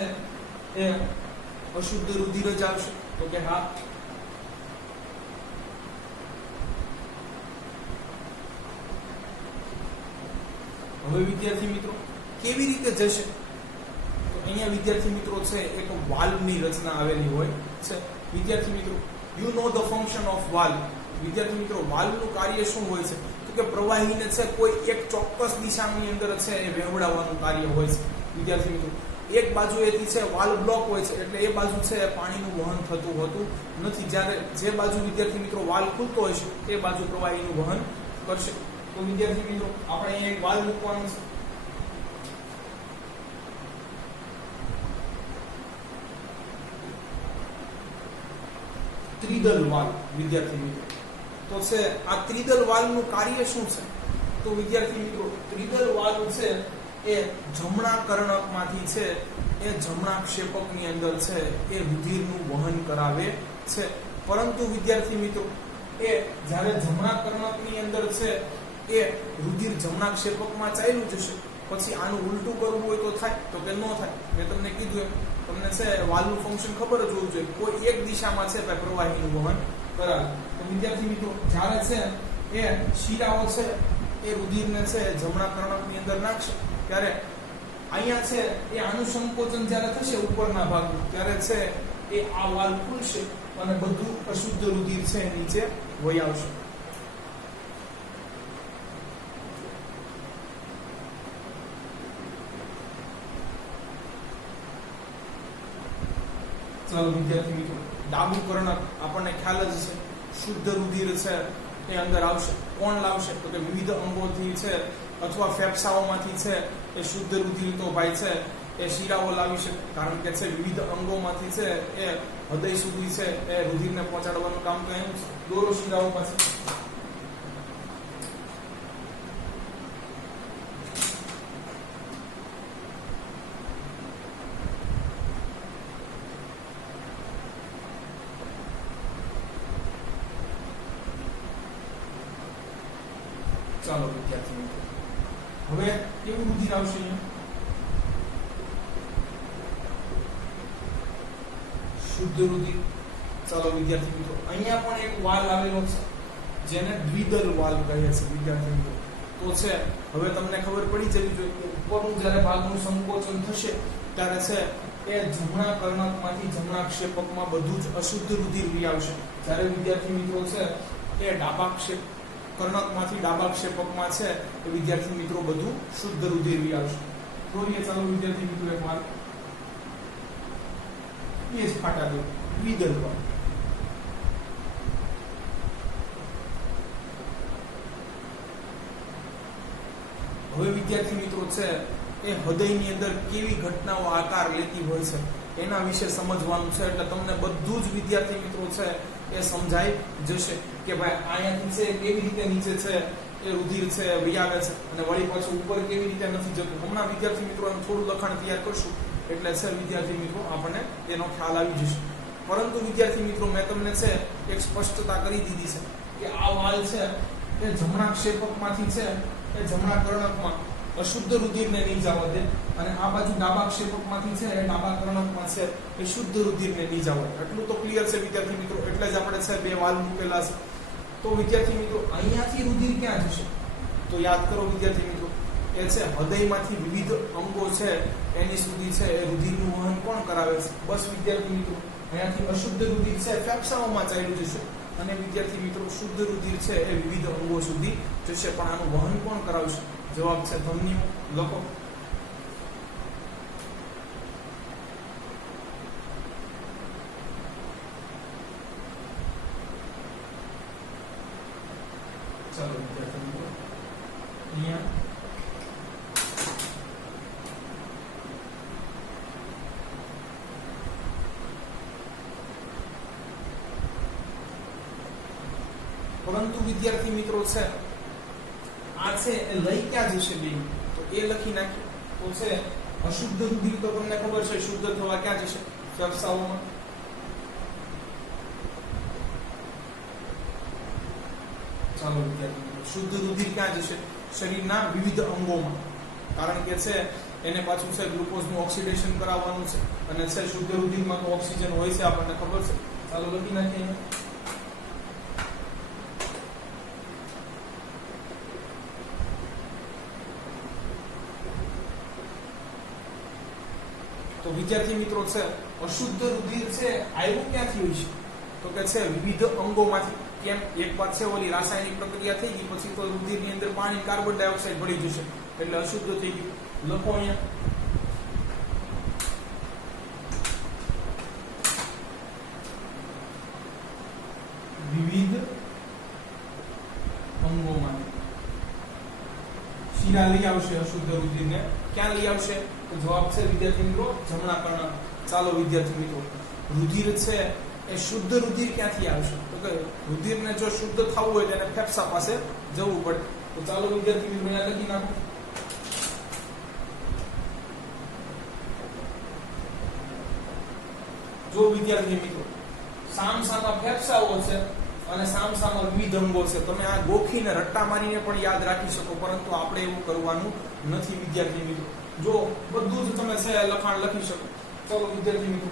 એ અશુદ્ધ રુધિર જ આવશે. તો કે હા. હવે વિદ્યાર્થી મિત્રો કેવી રીતે જશે? તો અહીંયા વિદ્યાર્થી મિત્રો છે એક વાલ્વની રચના આવેલી હોય છે. વિદ્યાર્થી મિત્રો you know the function of valve. વિદ્યાર્થી મિત્રો વાલ્વનું કાર્ય શું હોય છે? તો કે પ્રવાહીને છે કોઈ એક ચોક્કસ દિશાની અંદર છે એ વહેવડાવવાનું કાર્ય હોય છે. વિદ્યાર્થી મિત્રો એક બાજુએથી છે વાલ્વ બ્લોક હોય છે એટલે એ બાજુ છે પાણીનું વહન થતું હોતું નથી. જ્યારે જે બાજુ વિદ્યાર્થી મિત્રો વાલ્વ ખુલતો હોય છે તે બાજુ પ્રવાહીનું વહન કરશે. તો વિદ્યાર્થી મિત્રો આપણે અહીંયા એક વાલ્વ મૂકવાનું છે. ત્રિદલ વાલ્વ. વિદ્યાર્થી મિત્રો તો છે આ ત્રિદલ વાલ્વનું કાર્ય શું છે? તો વિદ્યાર્થી મિત્રો ત્રિદલ વાલ્વ છે એ જમણા કર્ણકમાંથી છે એ જમણા ક્ષેપકની અંદર છે એ રુધિરનું વહન કરાવે છે. પરંતુ વિદ્યાર્થી મિત્રો એ જ્યારે જમણા કર્ણકની અંદર છે એ રુધિર જમણા ક્ષેપકમાં ચાલ્યું જશે પછી આનું ઉલટું કરવું હોય તો થાય? તો કે ન થાય. મેં તમને કીધું એમ તમને છે વાલ્વનું ફંક્શન ખબર જ હોવું જોઈએ. કોઈ એક દિશામાં છે પ્રવાહીનું વહન કરાવે. તો વિદ્યાર્થી મિત્રો જ્યારે છે એ શિરાઓ છે એ રુધિરને છે જમણા કર્ણકની અંદર નાખશે ત્યારે અહીંયા છે એ આનું સંકોચન જ્યારે થશે ઉપરના ભાગનું ત્યારે છે એ આ વાલ્વ ખુલશે અને બધું અશુદ્ધ રુધિર છે નીચે વહી આવશે. ચાલો વિદ્યાર્થી મિત્રો ડાબુ કર્ણક આપણને ખ્યાલ જ છે શુદ્ધ રુધિર છે એ અંદર આવશે. કોણ લાવશે? તો કે વિવિધ અંગોથી છે અથવા ફેફસાઓમાંથી છે એ શુદ્ધ રુધિર તો ભાઈ છે એ શિરાઓ લાવી શકે. કારણ કે છે વિવિધ અંગોમાંથી છે એ હૃદય સુધી છે એ રુધિરને પહોંચાડવાનું કામ તો એનું છે. દોરો શિરાઓ પાસે. ચાલો વિદ્યાર્થી મિત્રો હવે કેવું રુધિર આવશે? શુદ્ધ રુધિર. ચાલો વિદ્યાર્થી મિત્રો અહીંયા પણ એક વાલ્વ આવેલો છે જેને દ્વિદલ વાલ્વ કહે છે. વિદ્યાર્થી મિત્રો તો છે હવે તમને ખબર પડી જવી જોઈએ કે ઉપરનું જ્યારે ભાગનું સંકોચન થશે ત્યારે છે એ જમણા કર્ણકમાંથી જમણા ક્ષેપકમાં બધું જ અશુદ્ધ રુધિર વહી આવશે. જ્યારે વિદ્યાર્થી મિત્રો છે એ ડાબા કર્ણકમાંથી ડાબા ક્ષેપકમાં છે એ વિદ્યાર્થી મિત્રો બધું શુદ્ધ રુધિર વહી આવશે. દોરીએ ચાલો વિદ્યાર્થી મિત્રો એક વાર એ જ ફાટા દો દ્વિદલ વાલ્વ. વિદ્યાર્થી મિત્રો છે એ હૃદયની અંદર કેવી ઘટનાઓ આકાર લેતી હોય છે એના વિશે સમજવાનું છે. એટલે તમને બધું જ વિદ્યાર્થી મિત્રો છે એ સમજાઈ જશે કે ભાઈ અહીંયાથી છે કેવી રીતે નીચે છે એ રુધિર છે વહી આવે છે અને વળી પાછું ઉપર કેવી રીતે નથી જતું. હમણાં વિદ્યાર્થી મિત્રો થોડું લખાણ તૈયાર કરશું એટલે છે વિદ્યાર્થી મિત્રો આપણને એનો ખ્યાલ આવી જશે. પરંતુ વિદ્યાર્થી મિત્રો મેં તમને છે એક સ્પષ્ટતા કરી દીધી છે કે આ વાલ છે એ જમણા ક્ષેપકમાંથી છે એ જમણા કર્ણકમાં અશુદ્ધ રુધિરને નહીં જવા દે અને આ બાજુ ડાબા ક્ષેપકમાંથી છે એ ડાબા કર્ણકમાં છે એ શુદ્ધ રુધિરને નહીં જવા દે. એટલું તો ક્લિયર છે વિદ્યાર્થી મિત્રો. એટલે જ આપણે છે બે વાલ મૂકેલા છે. તો વિદ્યાર્થી મિત્રો અહીંયાથી રુધિર ક્યાં જશે? તો યાદ કરો વિદ્યાર્થી મિત્રો, એ છે હૃદયમાંથી વિવિધ અંગો છે એની સુધી છે એ રુધિરનું વહન કોણ કરાવે છે? બસ વિદ્યાર્થી મિત્રો, અહીંયાથી અશુદ્ધ રુધિર છે ફેફસાઓમાં ચાલ્યું જશે અને વિદ્યાર્થી મિત્રો શુદ્ધ રુધિર છે એ વિવિધ અંગો સુધી જશે. પણ આનું વહન કોણ કરાવશે? જવાબ છે ધમનીઓ. લખો. ચાલો વિદ્યાર્થી મિત્રો, અહીંયા પરંતુ વિદ્યાર્થી મિત્રો છે આ છે એ લઈ ક્યાં જશે બે? તો એ લખી નાખી. તો છે અશુદ્ધ રુધિર તો તમને ખબર છે શુદ્ધ થવા ક્યાં જશે? ફેફસાઓમાં. ચાલો વિદ્યાર્થી મિત્રો, શુદ્ધ રુધિર ક્યાં જશે? શરીરના વિવિધ અંગોમાં. કારણ કે છે એને પાછું છે ગ્લુકોઝનું ઓક્સિડેશન કરાવવાનું છે અને છે શુદ્ધ રુધિરમાં તો ઓક્સિજન હોય છે આપણને ખબર છે. ચાલો લખી નાખીએ. તો વિદ્યાર્થી મિત્રો છે અશુદ્ધ રુધિર છે આવ્યું ક્યાંથી હોય છે? તો કે છે વિવિધ અંગોમાંથી. કેમ? એક વાત છે ઓલી રાસાયણિક પ્રક્રિયા થઈ ગઈ પછી તો રુધિરની અંદર પાણી કાર્બન ડાયોક્સાઇડ ભળી જશે એટલે અશુદ્ધ થઈ ગયું. લખો અહીંયા. વિવિધ અંગોમાંથી શીરા લઈ આવશે અશુદ્ધ રુધિરને. ક્યાં લઈ આવશે? તો જવાબ છે વિદ્યાર્થી મિત્રો જમણા કર્ણક. ચાલો વિદ્યાર્થી મિત્રો, રુધિર છે એ શુદ્ધ રુધિર ક્યાંથી આવશે? તો કે રુધિરને જો શુદ્ધ થવું હોય તો એને ફેફસા પાસે જવું પડે. તો ચાલો વિદ્યાર્થી મિત્રો અહીંયા લખી નાખો. જો વિદ્યાર્થી મિત્રો સામસામા ફેફસાઓ છે અને સામસામા વિવિધ અંગો છે. તમે આ ગોખીને રટ્ટા મારીને પણ યાદ રાખી શકો, પરંતુ આપણે એવું કરવાનું નથી વિદ્યાર્થી મિત્રો. જો બધું જ તમે છે લખાણ લખી શકો. ચાલો વિદ્યાર્થી મિત્રો,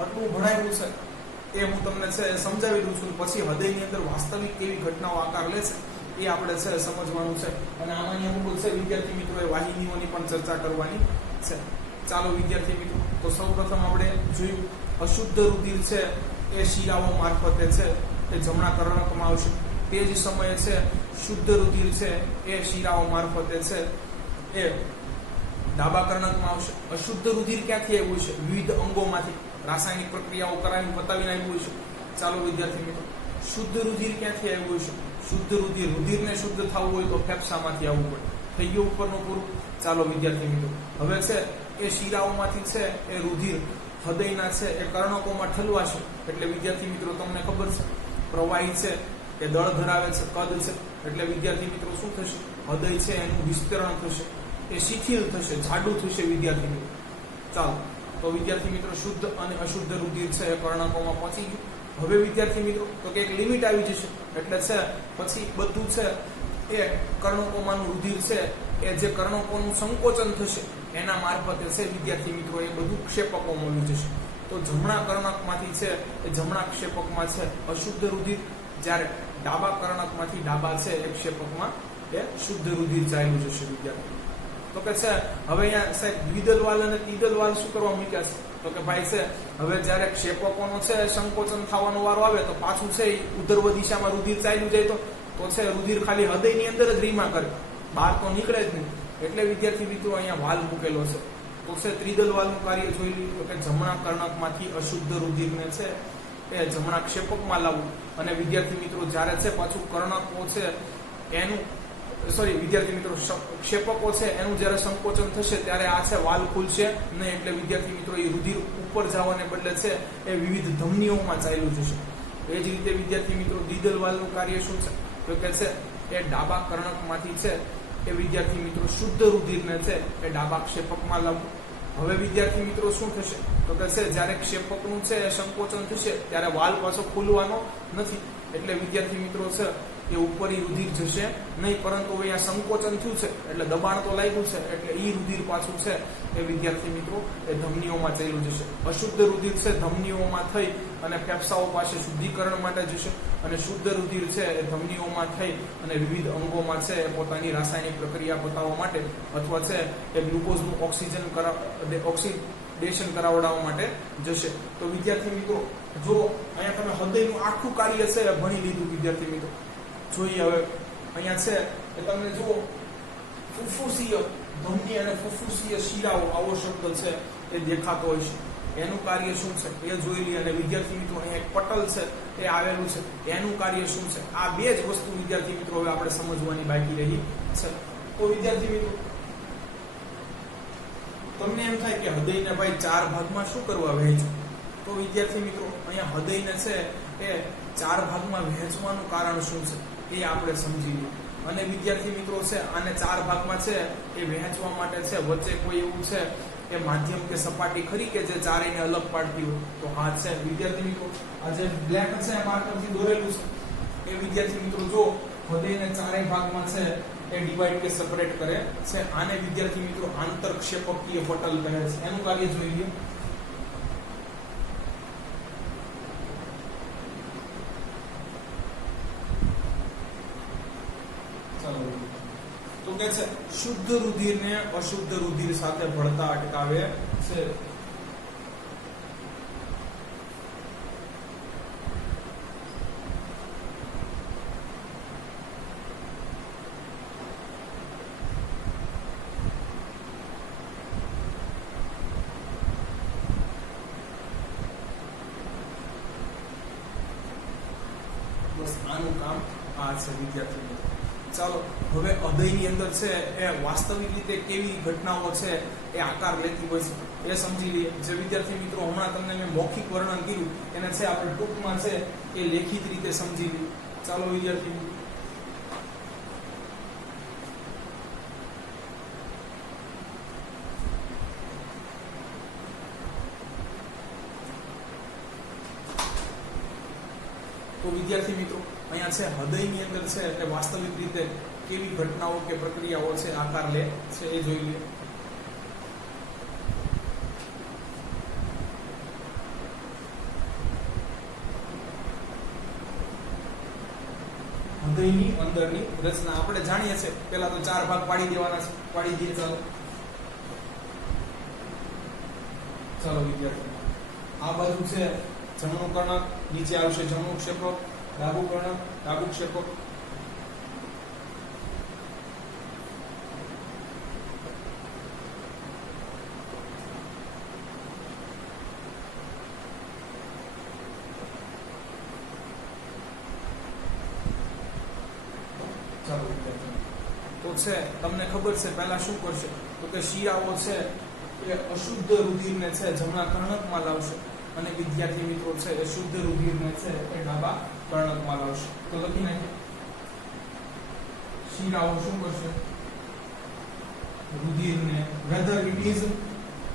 આટલું ભણાવ્યું છે એ હું તમને છે સમજાવી દઉં છું. પછી હૃદયની અંદર વાસ્તવિક કેવી ઘટનાઓ આકાર લે છે એ આપણે છે સમજવાનું છે. અને આમાંની અમુક છે વિદ્યાર્થી મિત્રો એ વાહિનીઓની પણ ચર્ચા કરવાની છે. ચાલો વિદ્યાર્થી મિત્રો, તો સૌપ્રથમ આપણે જોયું અશુદ્ધ રુધિર છે એ શિરાઓ મારફતે છે એ જમણા કર્ણકમાં આવશે. તે જ સમયે છે શુદ્ધ રુધિર છે એ શિરાઓ મારફતે છે એ ડાબા કર્ણકમાં આવશે. અશુદ્ધ રુધિર ક્યાંથી આવ્યું છે? વિવિધ અંગોમાંથી. રાસાયણિક પ્રક્રિયાઓ કરાવીને બતાવીને આવ્યું છે. ચાલો વિદ્યાર્થી મિત્રો, શુદ્ધ રુધિર ક્યાંથી આવ્યું છે? શુદ્ધ રુધિર, રુધિરને શુદ્ધ થવું હોય તો ફેફસામાંથી આવવું પડે. થઈ ગયું ઉપરનું પૂરું. ચાલો વિદ્યાર્થી મિત્રો, હવે છે એ શિરાઓમાંથી છે એ રુધિર હૃદયના છે એ કર્ણકોમાં ઠલવાશે. એટલે વિદ્યાર્થી મિત્રો તમને ખબર છે પ્રવાહી છે એ દળ ધરાવે છે, કદ છે. એટલે વિદ્યાર્થી મિત્રો શું થશે? હૃદય છે એનું વિસ્તરણ થશે, એ શિથિલ થશે, જાડું થશે વિદ્યાર્થી મિત્રો. ચાલો, તો વિદ્યાર્થી મિત્રો શુદ્ધ અને અશુદ્ધ રુધિર છે એ કર્ણકોમાં પહોંચી ગયું. હવે વિદ્યાર્થી મિત્રો તો કે એક લિમિટ આવી જશે. એટલે છે પછી બધું છે એ કર્ણકોમાંનું રુધિર છે એ જે કર્ણકોનું સંકોચન થશે એના મારફતે છે વિદ્યાર્થી મિત્રો એ બધું ક્ષેપકોમાં આવી જશે. તો જમણા કર્ણકમાંથી છે એ જમણા ક્ષેપકમાં છે અશુદ્ધ રુધિર, જ્યારે ડાબા કર્ણકમાંથી ડાબા છે એ ક્ષેપકમાં એ શુદ્ધ રુધિર ચાલ્યું જશે વિદ્યાર્થી. તો કે છે હવે અહીંયા સાહેબ દ્વિદલ વાલ અને ત્રિદલ વાલ શું કરવા મૂક્યા છે? તો કે ભાઈ છે હવે જ્યારે ક્ષેપકોનો છે સંકોચન થવાનો વારો આવે તો પાછું છે ઉત્તર દિશામાં રુધિર ચાલ્યું જાય તો છે રુધિર ખાલી હૃદયની અંદર જ રીમા કરે, બહાર તો નીકળે જ નહીં. એટલે વિદ્યાર્થી મિત્રો અહીંયા વાલ મૂકેલો છે. તો છે ત્રિદલ વાલનું કાર્ય જોઈ લીધું. તો કે જમણા કર્ણકમાંથી અશુદ્ધ રુધિરને છે એ જમણા ક્ષેપકમાં લાવવું. અને વિદ્યાર્થી મિત્રો જ્યારે છે પાછું કર્ણકો છે એનું સોરી વિદ્યાર્થી મિત્રો, ક્ષેપકો છે એનું જ્યારે સંકોચન થશે ત્યારે આ છે વાલ ખુલશે નહીં, એટલે વિદ્યાર્થી મિત્રો એ રુધિર ઉપર જવાને બદલે છે એ વિવિધ ધમનીઓમાં ચાલ્યું જશે. એ જ રીતે વિદ્યાર્થી મિત્રો દીદલ વાલ્વનું કાર્ય શું છે તો કે છે એ ડાબા કર્ણકમાંથી છે એ વિદ્યાર્થી મિત્રો શુદ્ધ રુધિરને છે એ ડાબા ક્ષેપકમાં લાવવું. હવે વિદ્યાર્થી મિત્રો શું થશે તો કે છે જ્યારે ક્ષેપકનું છે એ સંકોચન થશે ત્યારે વાલ પાછો ખુલવાનો નથી, એટલે વિદ્યાર્થી મિત્રો છે એ ઉપરી રુધિર જશે નહીં, પરંતુ અહીંયા સંકોચન થયું છે એટલે દબાણ તો લાગ્યું છે, એટલે ઈ રુધિર પાછું છે એ વિદ્યાર્થી મિત્રો એ ધમનીઓમાં ચાલ્યું જશે. અશુદ્ધ રુધિર છે ધમનીઓમાં થઈ અને ફેફસાઓ પાસે શુદ્ધિકરણ માટે જશે, અને શુદ્ધ રુધિર છે એ ધમનીઓમાં થઈ અને વિવિધ અંગોમાં છે એ પોતાની રાસાયણિક પ્રક્રિયા બતાવવા માટે અથવા છે એ ગ્લુકોઝનું ઓક્સિડેશન કરાવડાવવા માટે જશે. તો વિદ્યાર્થી મિત્રો જો અહીંયા તમે હૃદયનું આખું કાર્ય છે એ ભણી લીધું વિદ્યાર્થી મિત્રો. જોઈએ હવે અહીંયા છે એ તમને જુઓ ફુફ્ફુસીય ધમની અને ફુફ્ફુસીય શિરાઓ આવો શબ્દ છે એ દેખાતો હોય છે. એનું કાર્ય શું છે એ જોઈ લઈએ. અને વિદ્યાર્થી મિત્રો અહીંયા એક પટલ છે એ આવેલું છે, એનું કાર્ય શું છે, આ બે જ વસ્તુ વિદ્યાર્થી મિત્રો હવે આપણે સમજવાની બાકી રહી છે. તો વિદ્યાર્થી મિત્રો તમને એમ થાય કે હૃદયને ભાઈ 4 ભાગમાં શું કરવા વહેંચ્યું, તો વિદ્યાર્થી મિત્રો અહીંયા હૃદયને છે એ 4 ભાગમાં વહેંચવાનું કારણ શું છે એ આપણે સમજી લઈએ. અને વિદ્યાર્થી મિત્રો છે આને 4 ભાગમાં છે એ વહેંચવા માટે છે વચ્ચે કોઈ એવું છે કે માધ્યમ કે સપાટી ખરી કે જે ચારેયને અલગ પાડતી હોય, તો આ છે વિદ્યાર્થી મિત્રો આ જે બ્લેક છે માર્કરથી દોરેલું છે એ વિદ્યાર્થી મિત્રો જો હૃદયને 4 ભાગમાં છે એ ડિવાઈડ કે સેપરેટ કરે છે. આને વિદ્યાર્થી મિત્રો આંતરક્ષેપકીય પટલ કહે છે. એનું કાર્ય જોઈ લઈએ. તો કે છે શુદ્ધ રુધિરને અશુદ્ધ રુધિર સાથે ભળતા અટકાવે છે. બસ આનું કામ આ છે વિદ્યાર્થી મિત્રો. ચાલો હવે હૃદયની અંદર છે એ વાસ્તવિક રીતે કેવી ઘટનાઓ છે એ આકાર લેતી હોય છે એ સમજી લઈએ. જે વિદ્યાર્થી મિત્રો હમણાં તમને મેં મૌખિક વર્ણન કર્યું એને છે આપણે ટૂંકમાં છે એ લેખિત રીતે સમજી લઈએ. ચાલો વિદ્યાર્થી તો વિદ્યાર્થી મિત્રો અહીંયા છે હૃદયની અંદર છે એટલે વાસ્તવિક રીતે કેવી ઘટનાઓ કે પ્રક્રિયાઓ છે આકાર લે છે એ જોઈ લઈએ. હૃદયની અંદરની રચના આપણે જાણીએ છીએ. પેલા તો 4 ભાગ પાડી દેવાના છે, પાડી દઈએ. ચાલો વિદ્યાર્થી આ બાજુ છે જમણું કર્ણક, નીચે આવશે જમણું ક્ષેપક, ડાબું કર્ણક, ડાબું ક્ષેપક. ચાલો તો છે તમને ખબર છે પહેલા શું કરશે તો કે શિરાઓ છે એ અશુદ્ધ રુધિરને છે જમણા કર્ણકમાં લાવશે અને વિદ્યાર્થી મિત્રો છે એ શુદ્ધ રુધિરને છે એ ડાબા કર્ણકમાં લાવશે. તો લખી નાખીએ. શિરાઓ શું કરશે રુધિરને whether it is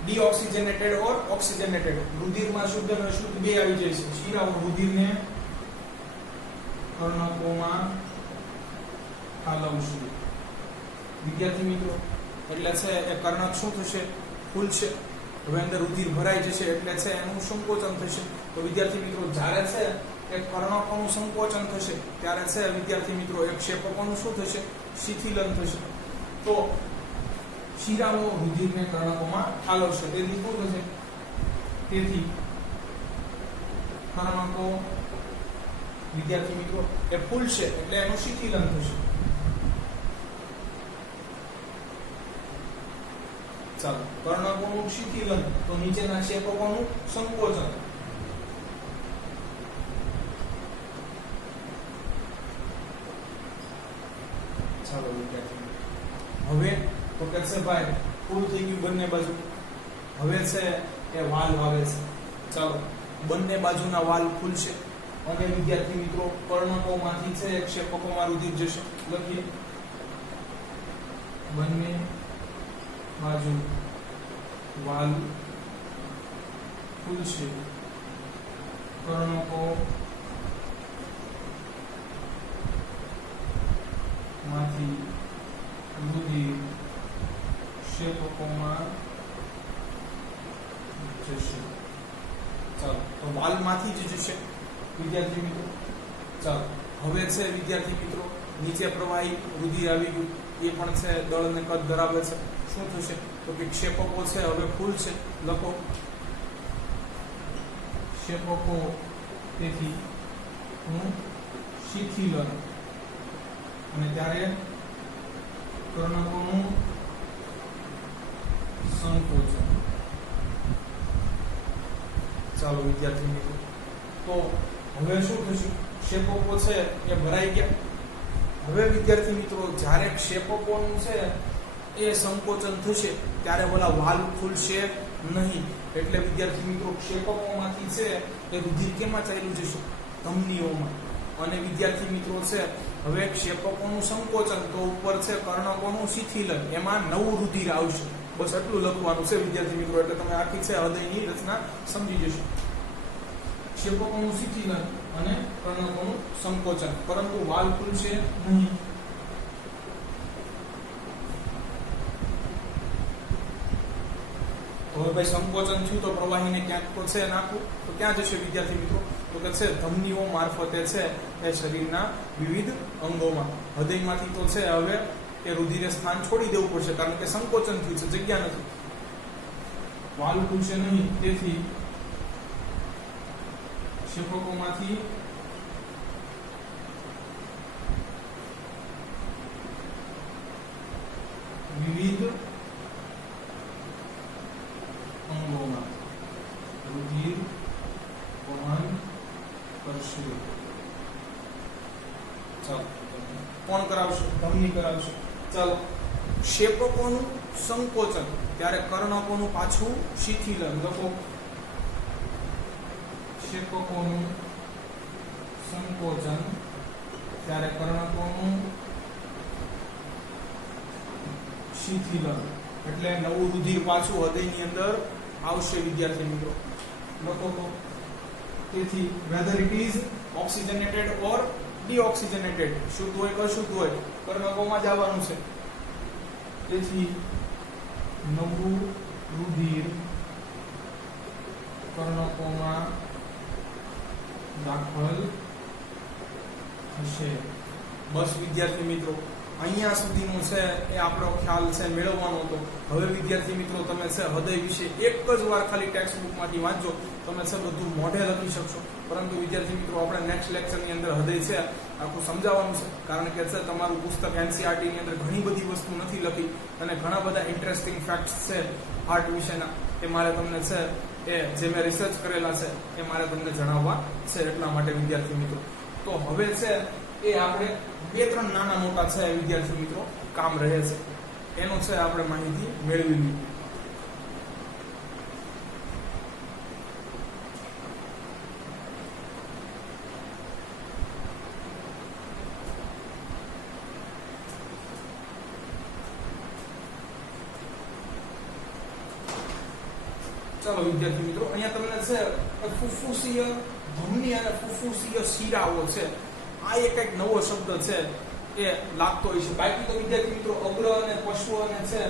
deoxygenated or oxygenated, રુધિરમાં શુદ્ધ અને અશુદ્ધ બે આવી જાય છે. શિરાઓ રુધિરને કર્ણકોમાં ઠાલવશે. વિદ્યાર્થી મિત્રો એટલે છે એ કર્ણક શું થશે ખુલશે. હવે અંદર રુધિર ભરાઈ જશે એટલે છે એનું સંકોચન થશે. તો વિદ્યાર્થી મિત્રો જ્યારે છે એ કર્ણકોનું સંકોચન થશે ત્યારે છે વિદ્યાર્થી મિત્રો એ ક્ષેપકોનું શું થશે શિથિલન થશે. તો શિરાઓ રુધિરને કર્ણકોમાં ઠાલવશે. તેથી શું થશે તેથી કર્ણકો વિદ્યાર્થી મિત્રો એ ફૂલશે એટલે એનું શિથિલન થશે. ચાલો કર્ણકોનું શિથિલન તો નીચેના ક્ષેપકોનું સંકોચન. ચાલો વિદ્યાર્થી મિત્રો, હવે તો કે છે ભાઈ ફૂલ થઈ ગયું બંને બાજુ, હવે છે એ વાલ વાવે છે. ચાલો બંને બાજુના વાલ ખુલશે અને વિદ્યાર્થી મિત્રો કર્ણકોમાંથી છે ક્ષેપકોમાં રુધિર જશે. લખીએ બંને બાજુ વાલ ખુલશે, કર્ણકો માંથી રુધિર ક્ષેપકોમાં જશે. ચાલો તો વાલ માંથી જ જશે વિદ્યાર્થી મિત્રો. ચાલો હવે છે વિદ્યાર્થી મિત્રો નીચે પ્રવાહી રુધિર આવી ગયું, એ પણ છે દળ ને કદ ધરાવે છે. શું થશે તો કે ક્ષેપકો છે હવે ફૂલ છે. લખો ક્ષેપકો તેથી હું શિથિલન અને ત્યારે કર્ણકોનું સંકોચન. ચાલો વિદ્યાર્થી મિત્રો, તો હવે શું થશે? ક્ષેપકો છે એ ભરાઈ ગયા. હવે વિદ્યાર્થી મિત્રો જ્યારે ક્ષેપકોનું છે એ સંકોચન થશે ત્યારે ઓલા વાલ ખુલશે નહીં. એટલે વિદ્યાર્થી મિત્રો ક્ષેપકોમાંથી છે એ રુધિર કેમાં ચાલ્યું જશે? ધમનીઓમાં. અને વિદ્યાર્થી મિત્રો છે હવે ક્ષેપકોનું સંકોચન તો ઉપર છે કર્ણકોનું શિથિલન, એમાં નવું રુધિર આવશે. બસ એટલું લખવાનું છે વિદ્યાર્થી મિત્રો, એટલે તમે આખી છે હૃદયની રચના સમજી જશો. ક્ષેપકોનું શિથિલન અને કર્ણકોનું સંકોચન, પરંતુ વાલ ખુલશે નહીં. હવે ભાઈ સંકોચન થયું તો પ્રવાહીને ક્યાંક તો છે નાખવું, તો ક્યાં જશે વિદ્યાર્થી મિત્રો? તો કે છે ધમનીઓ મારફતે છે એ શરીરના વિવિધ અંગોમાં. હૃદયમાંથી તો છે હવે એ રુધિરે સ્થાન છોડી દેવું પડશે, કારણ કે સંકોચન થયું છે, જગ્યા નથી. વાલ ખુલશે નહીં, તેથી ક્ષેપકોમાંથી વિવિધ અંગોમાં રુધિર વહન કરશે. ચાલો કોણ કરાવશે? ધમની કરાવશે. ચાલો ક્ષેપકોનું સંકોચન ત્યારે કર્ણકોનું પાછું શિથિલન. લખો ક્ષેપકોનું સંકોચન ત્યારે કર્ણકોનું શિથિલન, એટલે નવું રુધિર પાછું હૃદયની અંદર આવશે વિદ્યાર્થી મિત્રો. લખો તો તેથી whether it is oxygenated or deoxygenated, શુદ્ધ હોય કે અશુદ્ધ હોય, કર્ણકોમાં જ આવવાનું છે. તેથી નવું રુધિર કર્ણકોમાં દાખલ થશે. બસ વિદ્યાર્થી મિત્રો અહીંયા સુધીનું છે એ આપણો ખ્યાલ છે મેળવવાનો હતો. હવે વિદ્યાર્થી મિત્રો તમે છે હૃદય વિશે એક જ વાર ખાલી ટેક્સ્ટ બુકમાંથી વાંચો, તમે છે બધું મોઢે લખી શકશો. પરંતુ વિદ્યાર્થી મિત્રો આપણે નેક્સ્ટ લેક્ચરની અંદર હૃદય છે આખું સમજાવવાનું છે, કારણ કે છે તમારું પુસ્તક એનસીઆરટી ની અંદર ઘણી બધી વસ્તુ નથી લખી અને ઘણા બધા ઇન્ટરેસ્ટિંગ ફેક્ટ્સ છે હાર્ટ વિશેના, એ મારે તમને છે એ જે મેં રિસર્ચ કરેલા છે એ મારે તમને જણાવવા છે. એટલા માટે વિદ્યાર્થી મિત્રો તો હવે છે એ આપણે 2-3 નાના મોટા છે વિદ્યાર્થી મિત્રો કામ રહે છે, એનો છે આપણે માહિતી મેળવી લઈએ. ચાલો વિદ્યાર્થી મિત્રો અહીંયા તમને છે ફુફુસીય ધમની અને ફુફુસીય શિરાઓ છે, આ એક નવો શબ્દ છે એ લાગતો હોય છે. બાકી તો વિદ્યાર્થી મિત્રો અગ્ર અને પશ્વ અને છે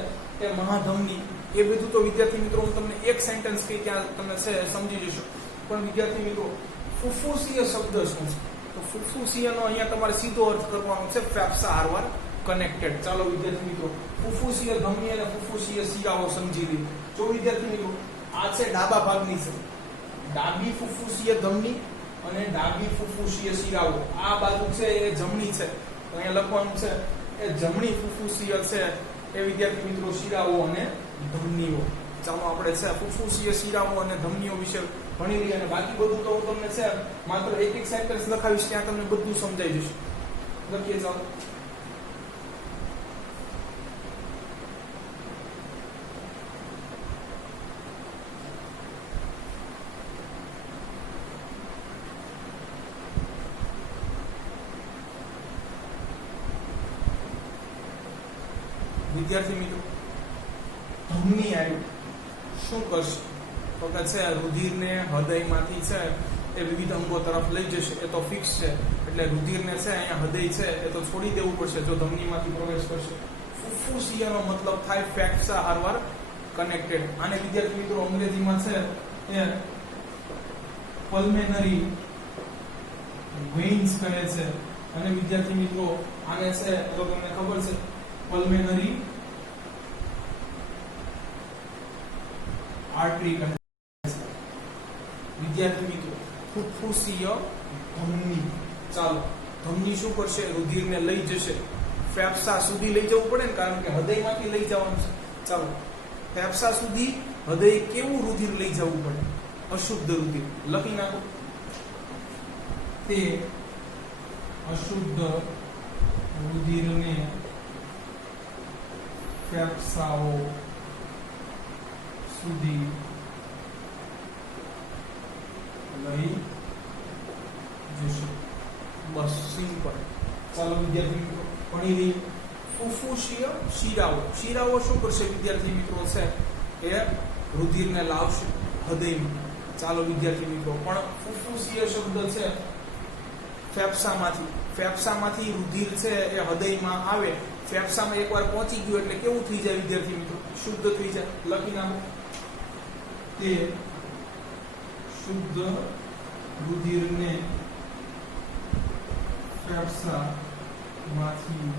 એ મહાધમની, એ બધું તો વિદ્યાર્થી મિત્રો હું તમને એક સેન્ટેન્સ કહી ત્યાં તમે છે સમજી જશો. પણ વિદ્યાર્થી મિત્રો ફુફુસીય શબ્દ શું છે? તો ફુફુસીયનો અહીંયા તમારે સીધો અર્થ કરવાનો છે ફેફસા હારવાર કનેક્ટેડ. ચાલો વિદ્યાર્થી મિત્રો ફુફુસીય ધમની અને ફુફુસીય શિરાઓ સમજી લઈએ. જો વિદ્યાર્થી મિત્રો આ છે ડાબા ભાગની છે ડાબી ફુફુસીય ધમની અને ડાબી ફુફુસીય શિરાઓ, આ બાજુ છે એ જમણી છે, તો અહીંયા લખવાનું છે એ જમણી ફુફુસીય છે એ વિદ્યાર્થી મિત્રો શિરાઓ અને ધમનીઓ. ચાલો આપણે છે ફુફુસીય શિરાઓ અને ધમનીઓ વિશે ભણી લઈએ, અને બાકી બધું તો હું તમને છે માત્ર એક સેન્ટેન્સ લખાવીશ, ત્યાં તમને બધું સમજાઈ જશે. લખીએ ચાલો. વિદ્યાર્થી મિત્રો ધમની આવ્યું શું કરશે તો કે છે રુધિરને હૃદયમાંથી છે એ વિવિધ અંગો તરફ લઈ જશે એ તો ફિક્સ છે એટલે રુધિરને છે અહીંયા હૃદય છે એ તો છોડી દેવું પડશે જો ધમનીમાંથી પ્રવેશ કરશે ફુફુસિયાનો મતલબ થાય ફેફસા હારવાર કનેક્ટેડ આને વિદ્યાર્થી મિત્રો અંગ્રેજીમાં છે એ પલ્મેનરી વેઇન્સ કહે છે અને વિદ્યાર્થી મિત્રો આને છે તો તમને ખબર છે પલ્મેનરી આર્ટરી કહે છે વિદ્યાર્થી મિત્રો ફુફુસીય ધમની ચાલો ધમની શું કરશે રુધિરને લઈ જશે ફેફસા સુધી લઈ જવું પડે ને કારણ કે હૃદયમાંથી લઈ જવાનું છે ચાલો ફેફસા સુધી હૃદય કેવું રુધિર લઈ જવું પડે અશુદ્ધ રુધિર લખી નાખો તે અશુદ્ધ રુધિરને ફેફસાઓ સુધી લઈ જશે બસ સિમ્પલ ચાલો વિદ્યાર્થી મિત્રો ભણી લઈએ ફુફુસીય શિરાઓ શિરાઓ શું કરશે વિદ્યાર્થી મિત્રો છે એ રુધિરને લાવશે હૃદયમાં ચાલો વિદ્યાર્થી મિત્રો પણ ફુફુસીય શબ્દ છે ફેફસામાંથી રુધિર છે એ હૃદયમાં આવે ફેફસામાં એકવાર પહોંચી ગયું એટલે કેવું થઈ જાય વિદ્યાર્થી મિત્રો શુદ્ધ થઈ જાય લખી નાખો તે શુદ્ધ રુધિરને ફેફસામાંથી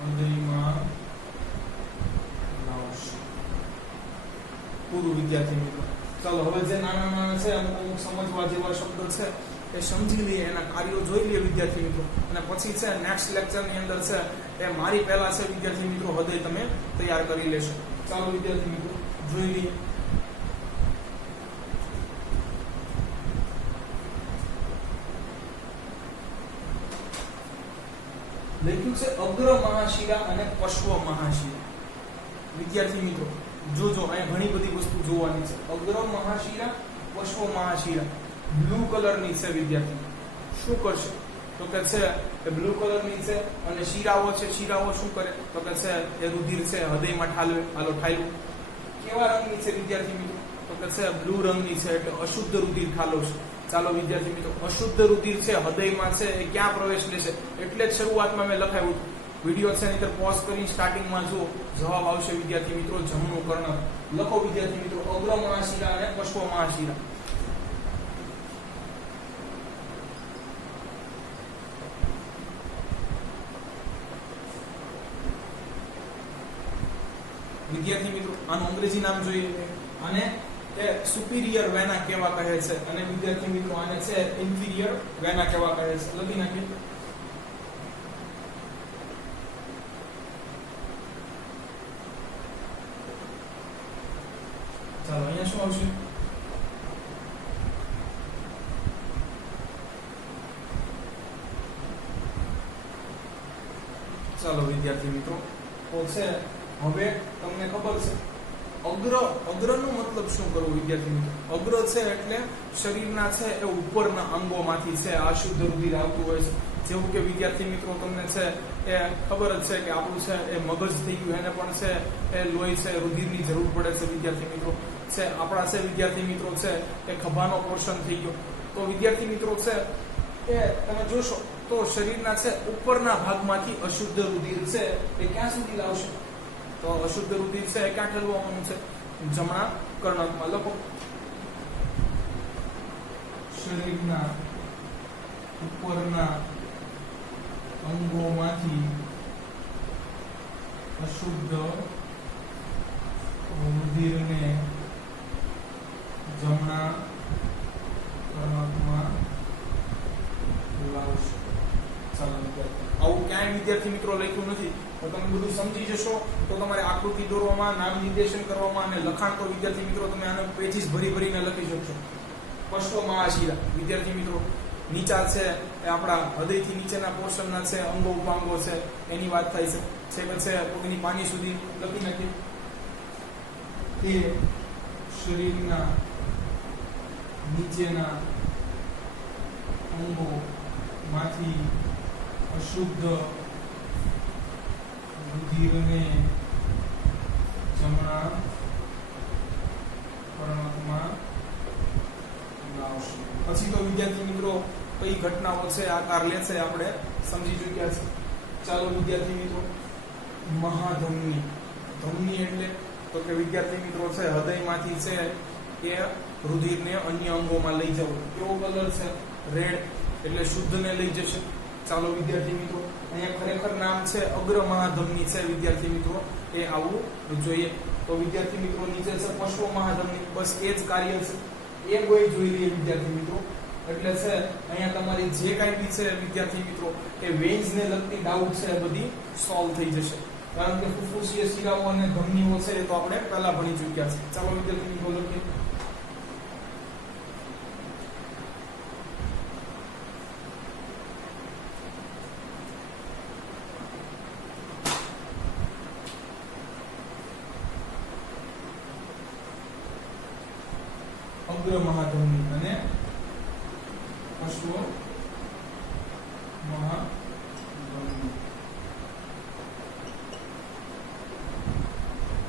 હૃદયમાં લાવશે પૂરું વિદ્યાર્થી મિત્રો ચાલો હવે જે નાના નાના છે અમુક સમજવા જેવા શબ્દ છે એ સમજી લઈએ એના કાર્યો જોઈ લઈએ વિદ્યાર્થી મિત્રો અને પછી છે નેક્સ્ટ લેક્ચરની અંદર છે એ મારી પહેલા છે વિદ્યાર્થી મિત્રો હૃદય તમે તૈયાર કરી લેશો ચાલો વિદ્યાર્થી મિત્રો જોઈ લઈએ લખ્યું છે અગ્ર મહાશિરા અને પશ્વ મહાશિરા વિદ્યાર્થી મિત્રો જોજો અહીંયા ઘણી બધી વસ્તુ જોવાની છે અગ્ર મહાશિરા પશ્વ મહાશિરા બ્લુ કલરની છે વિદ્યાર્થી શું કરશે તો કે છે એ બ્લુ કલરની છે અને શિરાઓ છે શિરાઓ શું કરે તો કે છે એ રુધિર છે હૃદયમાં ઠાલવે હાલો ઠાલ્યું કેવા રંગની છે વિદ્યાર્થી મિત્રો તો કે છે બ્લુ રંગની છે એટલે અશુદ્ધ રુધિર ઠાલવશે ચાલો વિદ્યાર્થી મિત્રો અશુદ્ધ રુધિર છે હૃદયમાં છે એ ક્યાં પ્રવેશ લેશે એટલે જ શરૂઆતમાં મેં લખાયું વિડીયો છે નહીતર પોઝ કરી સ્ટાર્ટિંગમાં જુઓ જવાબ આવશે વિદ્યાર્થી મિત્રો જમણું કર્ણક લખો વિદ્યાર્થી મિત્રો અગ્ર મહાશિરા અને પશ્વ મહાશિરા વિદ્યાર્થી મિત્રો આનું અંગ્રેજી નામ જોઈએ અને એ સુપીરિયર વેના કેવા કહે છે અને વિદ્યાર્થી મિત્રો આને છે ઇન્ફીરિયર વેના કેવા કહે છે લખી નાખીએ ચાલો અહીંયા શું આવશે ચાલો વિદ્યાર્થી મિત્રો તો છે હવે તમને ખબર છે અગ્રનો મતલબ શું કરવું વિદ્યાર્થી મિત્રો અગ્ર છે એટલે શરીરના છે એ ઉપરના અંગોમાંથી છે આ શુદ્ધ રુધિર આવતું હોય છે જેવું કે વિદ્યાર્થી મિત્રો તમને છે એ ખબર જ છે કે આપણું છે એ મગજ થઈ ગયું એને પણ છે એ લોહી છે રુધિરની જરૂર પડે છે વિદ્યાર્થી મિત્રો છે આપણા છે વિદ્યાર્થી મિત્રો છે એ ખભાનો પોર્શન થઈ ગયો તો વિદ્યાર્થી મિત્રો છે એ તમે જોશો તો શરીરના છે ઉપરના ભાગમાંથી અશુદ્ધ રુધિર છે એ ક્યાં સુધી લાવશે તો અશુદ્ધ રુધિર છે ક્યાં ઠલવવાનું છે જમણા કર્ણકમાં લખો શરીરના ઉપરના અંગોમાંથી અશુદ્ધ રુધિરને જમણા કર્ણકમાં લાવશે ચાલો આવું ક્યાંય વિદ્યાર્થી મિત્રો લખ્યું નથી તો તમે બધું સમજી જશો તો તમારે આકૃતિ દોરવામાં નામ નિર્દેશન કરવામાં અને લખાણ તો વિદ્યાર્થી મિત્રો તમે આને પેજીસ ભરીને લખી શકશો પશ્વ મહાશિરા વિદ્યાર્થી મિત્રો નીચા છે એ આપણા હૃદયથી નીચેના પોર્શનના છે અંગો ઉપાંગો છે એની વાત થાય છે છે પગની પાની સુધી લખી નાખીએ તે શરીરના નીચેના અંગો માંથી અશુદ્ધ રુધિરને જમણા કર્ણકમાં લાવશે. પછી તો વિદ્યાર્થી મિત્રો કઈ ઘટનાઓ છે આકાર લે છે આપણે સમજી ચૂક્યા છે. ચાલો વિદ્યાર્થી મિત્રો, મહાધમની. ધમની એટલે તો કે વિદ્યાર્થી મિત્રો છે હૃદયમાંથી છે એ રુધિરને અન્ય અંગોમાં લઈ જવું. કેવો કલર છે? રેડ, એટલે શુદ્ધને લઈ જશે. ચાલો વિદ્યાર્થી મિત્રો, અહીંયા ખરેખર નામ છે અગ્ર મહાધમની છે વિદ્યાર્થી મિત્રો, એ આવું જોઈએ. તો વિદ્યાર્થી મિત્રો નીચે છે પશ્વ મહાધમની, બસ એ જ કાર્ય છે, એ કોઈ જોઈ લઈએ વિદ્યાર્થી મિત્રો. એટલે છે અહીંયા તમારી જે કાંઈ બી છે વિદ્યાર્થી મિત્રો એ વેન્સ ને લગતી ડાઉટ છે બધી સોલ્વ થઈ જશે, કારણ કે ફુફુસીય શિરાઓ અને ધમનીઓ છે એ તો આપણે પહેલા ભણી ચૂક્યા છે. ચાલો વિદ્યાર્થી મિત્રો લખીએ. અગ્ર મહાધમની અને પશ્વ મહાધમની.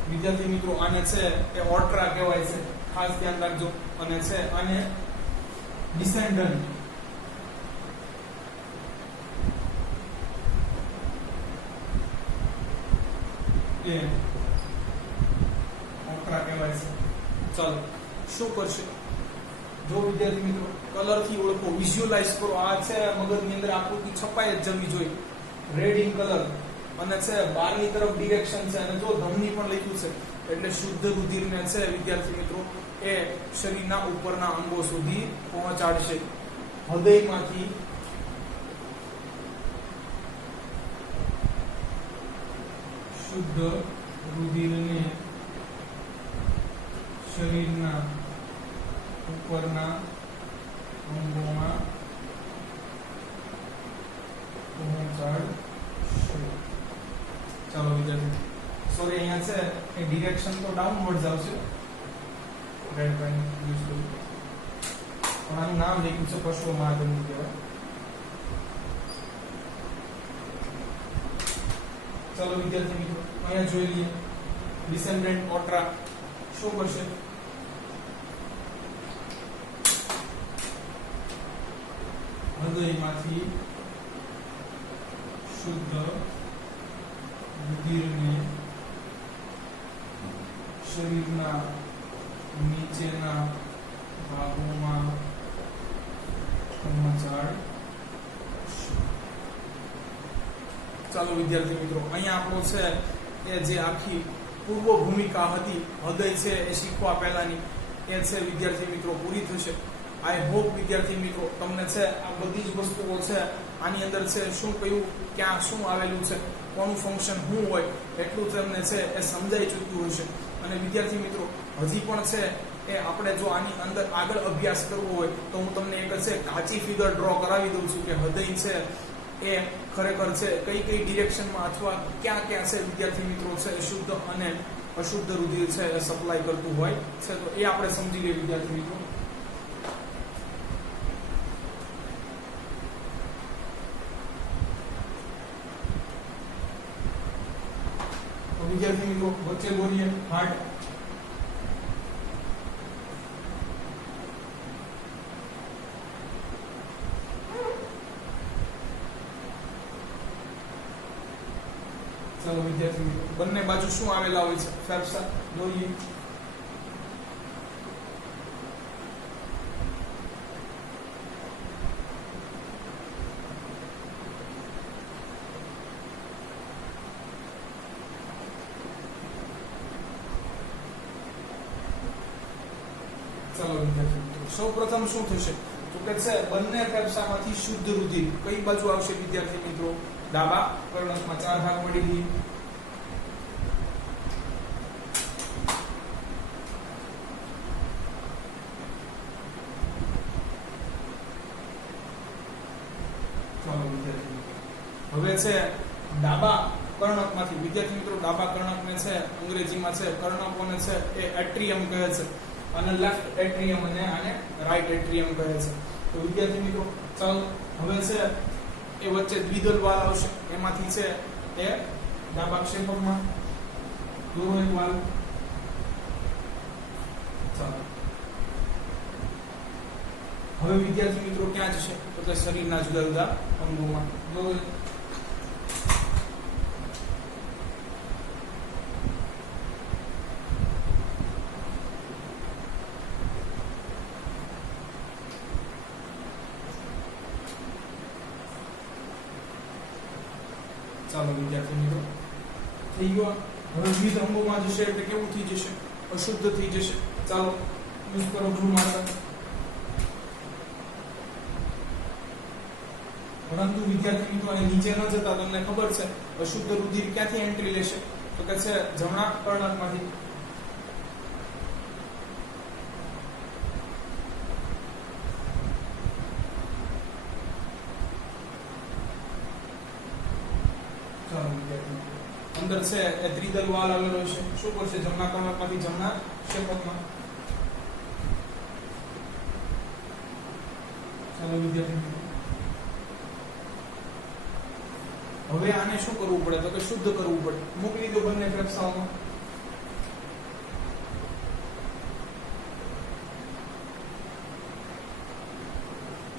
વિદ્યાર્થી મિત્રો આને છે એ ઓર્ટ્રા કહેવાય છે, ખાસ ધ્યાન રાખજો. અને છે આને ડિસેન્ડન્ટ એ ઓર્ટ્રા કહેવાય છે. ચાલો શું કરશે? જો વિદ્યાર્થી મિત્રો કલર થી ઓળખો, વિઝ્યુઅલાઇઝ કરો. આ છે મગજની અંદર આકૃતિ છપાઈ જ જવી જોઈએ, રેડ ઇન કલર. અને છે બહારની તરફ ડિરેક્શન છે, અને જો ધમની પણ લખ્યું છે એટલે શુદ્ધ રુધિરને છે વિદ્યાર્થી મિત્રો એ શરીરના ઉપરના અંગો સુધી પહોંચાડશે. હૃદયમાંથી શુદ્ધ રુધિરને શરીરના ઉપરના અંગોમાં પહોંચાડશે. ચાલો વિદ્યાર્થી, સોરી અહીંયા છે એ ડિરેક્શન તો ડાઉનવર્ડ્સ આવશે, રેડ પેન યુઝ કરું, પણ આનું નામ લખ્યું છે પશ્વ મહાધમની કહેવાય. ચાલો વિદ્યાર્થી મિત્રો અહીંયા જોઈ લઈએ. ડિસેન્ડન્ટ ઓર્ટ્રા શું કરશે? હૃદયમાંથી શુદ્ધ રુધિરને શરીરના નીચેના ભાગોમાં પહોંચાડશે. ચાલો વિદ્યાર્થી મિત્રો અહીંયા આપણો છે એ જે આખી પૂર્વ ભૂમિકા હતી હૃદય છે એ શીખવા પહેલાની, એ છે વિદ્યાર્થી મિત્રો પૂરી થશે. આઈ હોપ વિદ્યાર્થી મિત્રો તમને છે આ બધી જ વસ્તુઓ છે આની અંદર છે શું કયું ક્યાં શું આવેલું છે, કોનું ફંક્શન શું હોય એટલું તમને છે એ સમજાઈ ચૂક્યું હશે. અને વિદ્યાર્થી મિત્રો હજી પણ છે એ આપણે જો આની અંદર આગળ અભ્યાસ કરવો હોય તો હું તમને એક છે કાચી ફિગર ડ્રો કરાવી દઉં છું કે હૃદય છે એ ખરેખર છે કઈ કઈ ડિરેક્શનમાં અથવા ક્યાં ક્યાં છે વિદ્યાર્થી મિત્રો છે શુદ્ધ અને અશુદ્ધ રુધિર છે એ સપ્લાય કરતું હોય છે. તો એ આપણે સમજી લઈએ વિદ્યાર્થી મિત્રો. વિદ્યાર્થી મિત્રો વચ્ચે બોલીએ હાર્ટ. ચાલો વિદ્યાર્થી મિત્રો બંને બાજુ શું આવેલા હોય છે ફેફસા જોઈએ. ચાલો વિદ્યાર્થી મિત્રો સૌ પ્રથમ શું થશે તો કે છે બંને ફેફસામાંથી શુદ્ધ રુધિર કઈ બાજુ આવશે વિદ્યાર્થી મિત્રો? ડાબા કર્ણકમાં 4 ભાગ પડી ગઈ. ચાલો વિદ્યાર્થી હવે છે ડાબા કર્ણકમાંથી વિદ્યાર્થી મિત્રો ડાબા કર્ણકને છે અંગ્રેજીમાં છે કર્ણકોને છે એ એટ્રિયમ કહે છે અને લેફ્ટ એટ્રિયમ અને આને રાઈટ એટ્રિયમ કહે છે. તો વિદ્યાર્થી મિત્રો ચાલો હવે છે એ વચ્ચે દ્વિદલ વાલ આવશે, એમાંથી છે એ ડાબા ક્ષેપકમાં દોરો એક વાલ. ચાલો હવે વિદ્યાર્થી મિત્રો ક્યાં જશે તો કે શરીરના જુદા જુદા અંગોમાં. ચાલો વિદ્યાર્થી મિત્રો થઈ ગયો. હવે વિવિધ અંગોમાં જશે એટલે કેવું થઈ જશે? અશુદ્ધ થઈ જશે. ચાલો યુઝ કરો ભ્રૂ માતા. પરંતુ વિદ્યાર્થી મિત્રો અહીં નીચે ન જતા તમને ખબર છે અશુદ્ધ રુધિર ક્યાંથી એન્ટ્રી લેશે તો કે છે જમણા કર્ણકમાંથી. ચાલો વિદ્યાર્થી મિત્રો અંદર છે એ ત્રિદલ વાલ આવેલો છે. શું કરશે? જમણા કર્ણકમાંથી જમણા ક્ષેપકમાં. ચાલો વિદ્યાર્થી મિત્રો હવે આને શું કરવું પડે તો કે શુદ્ધ કરવું પડે. મોકલી દો બંને ફેફસાઓમાં.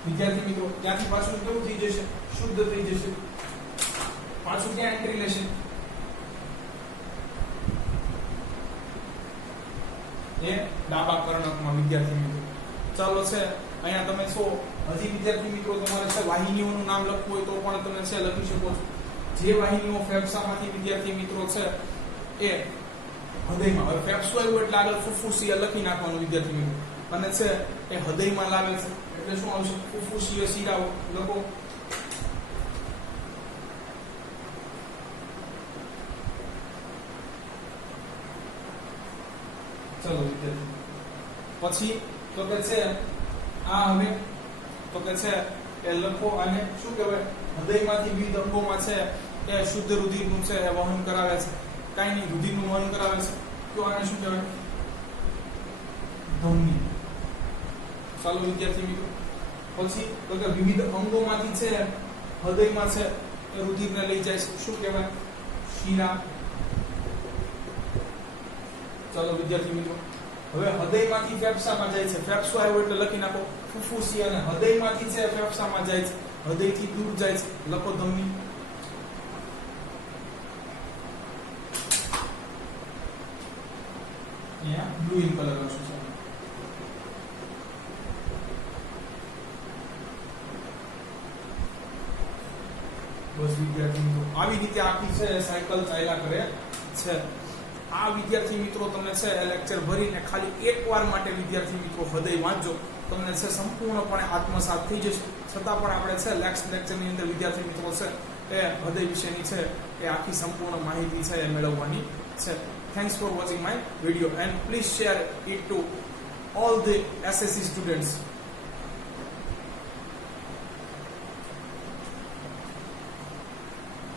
વિદ્યાર્થી મિત્રો ત્યાંથી પાછું કેવું થઈ જશે? શુદ્ધ થઈ જશે. પાછું ક્યાં એન્ટ્રી લેશે? એ ડાબા કર્ણકમાં વિદ્યાર્થી મિત્રો. ચાલો છે અહીંયા તમે છો હજી વિદ્યાર્થી મિત્રો તમારે છે વાહિનીઓનું નામ લખવું હોય તો પણ તમે છે લખી શકો છો. જે વાહિનીઓ ફેફસામાંથી વિદ્યાર્થી મિત્રો છે એ હૃદયમાં. હવે ફેફસું આવ્યું એટલે આગળ ફુફુસિયા લખી નાખવાનું વિદ્યાર્થી મિત્રો. અને છે એ હૃદયમાં લાગે છે એટલે શું આવશે? ફુફુસિયા શિરાઓ લખો. ચલો વિદ્યાર્થી પછી તો કે છે આ હવે તો કે છે એ લખો. અને શું કહેવાય? હૃદયમાંથી વિવિધ અંગોમાં છે એ શુદ્ધ રુધિરનું છે એ વહન કરાવે છે. કાંઈ નહીં, રુધિરનું વહન કરાવે છે તો આને શું કહેવાય? ધમની. ચાલો વિદ્યાર્થી મિત્રો પછી તો કે વિવિધ અંગોમાંથી છે હૃદયમાં છે એ રુધિરને લઈ જાય છે. શું કહેવાય? શિરા. ચાલો વિદ્યાર્થી મિત્રો હવે હૃદયમાંથી ફેફસામાં જાય છે. ફેફસું આવ્યો એટલે લખી નાખો ફુફુસિયા. અને હૃદયમાંથી છે ફેફસામાં જાય છે. હૃદયથી દૂર જાય છે લખો ધમની. અહીંયા બ્લુ ઇન કલર હશે. બસ વિદ્યાર્થી મિત્રો આવી રીતે આખી છે સાયકલ ચાલ્યા કરે છે. આ વિદ્યાર્થી મિત્રો તમને છે લેક્ચર ભરીને ખાલી એકવાર માટે વિદ્યાર્થી મિત્રો હૃદય વાંચજો. તમને છે સંપૂર્ણપણે આત્મસાત થઈ જશે. છતાં પણ આપણે છે લેક્ચરની અંદર વિદ્યાર્થી મિત્રો છે એ હૃદય વિશેની છે એ આખી સંપૂર્ણ માહિતી છે એ મેળવવાની છે. Thanks for watching my video and please share it to all the SSC students.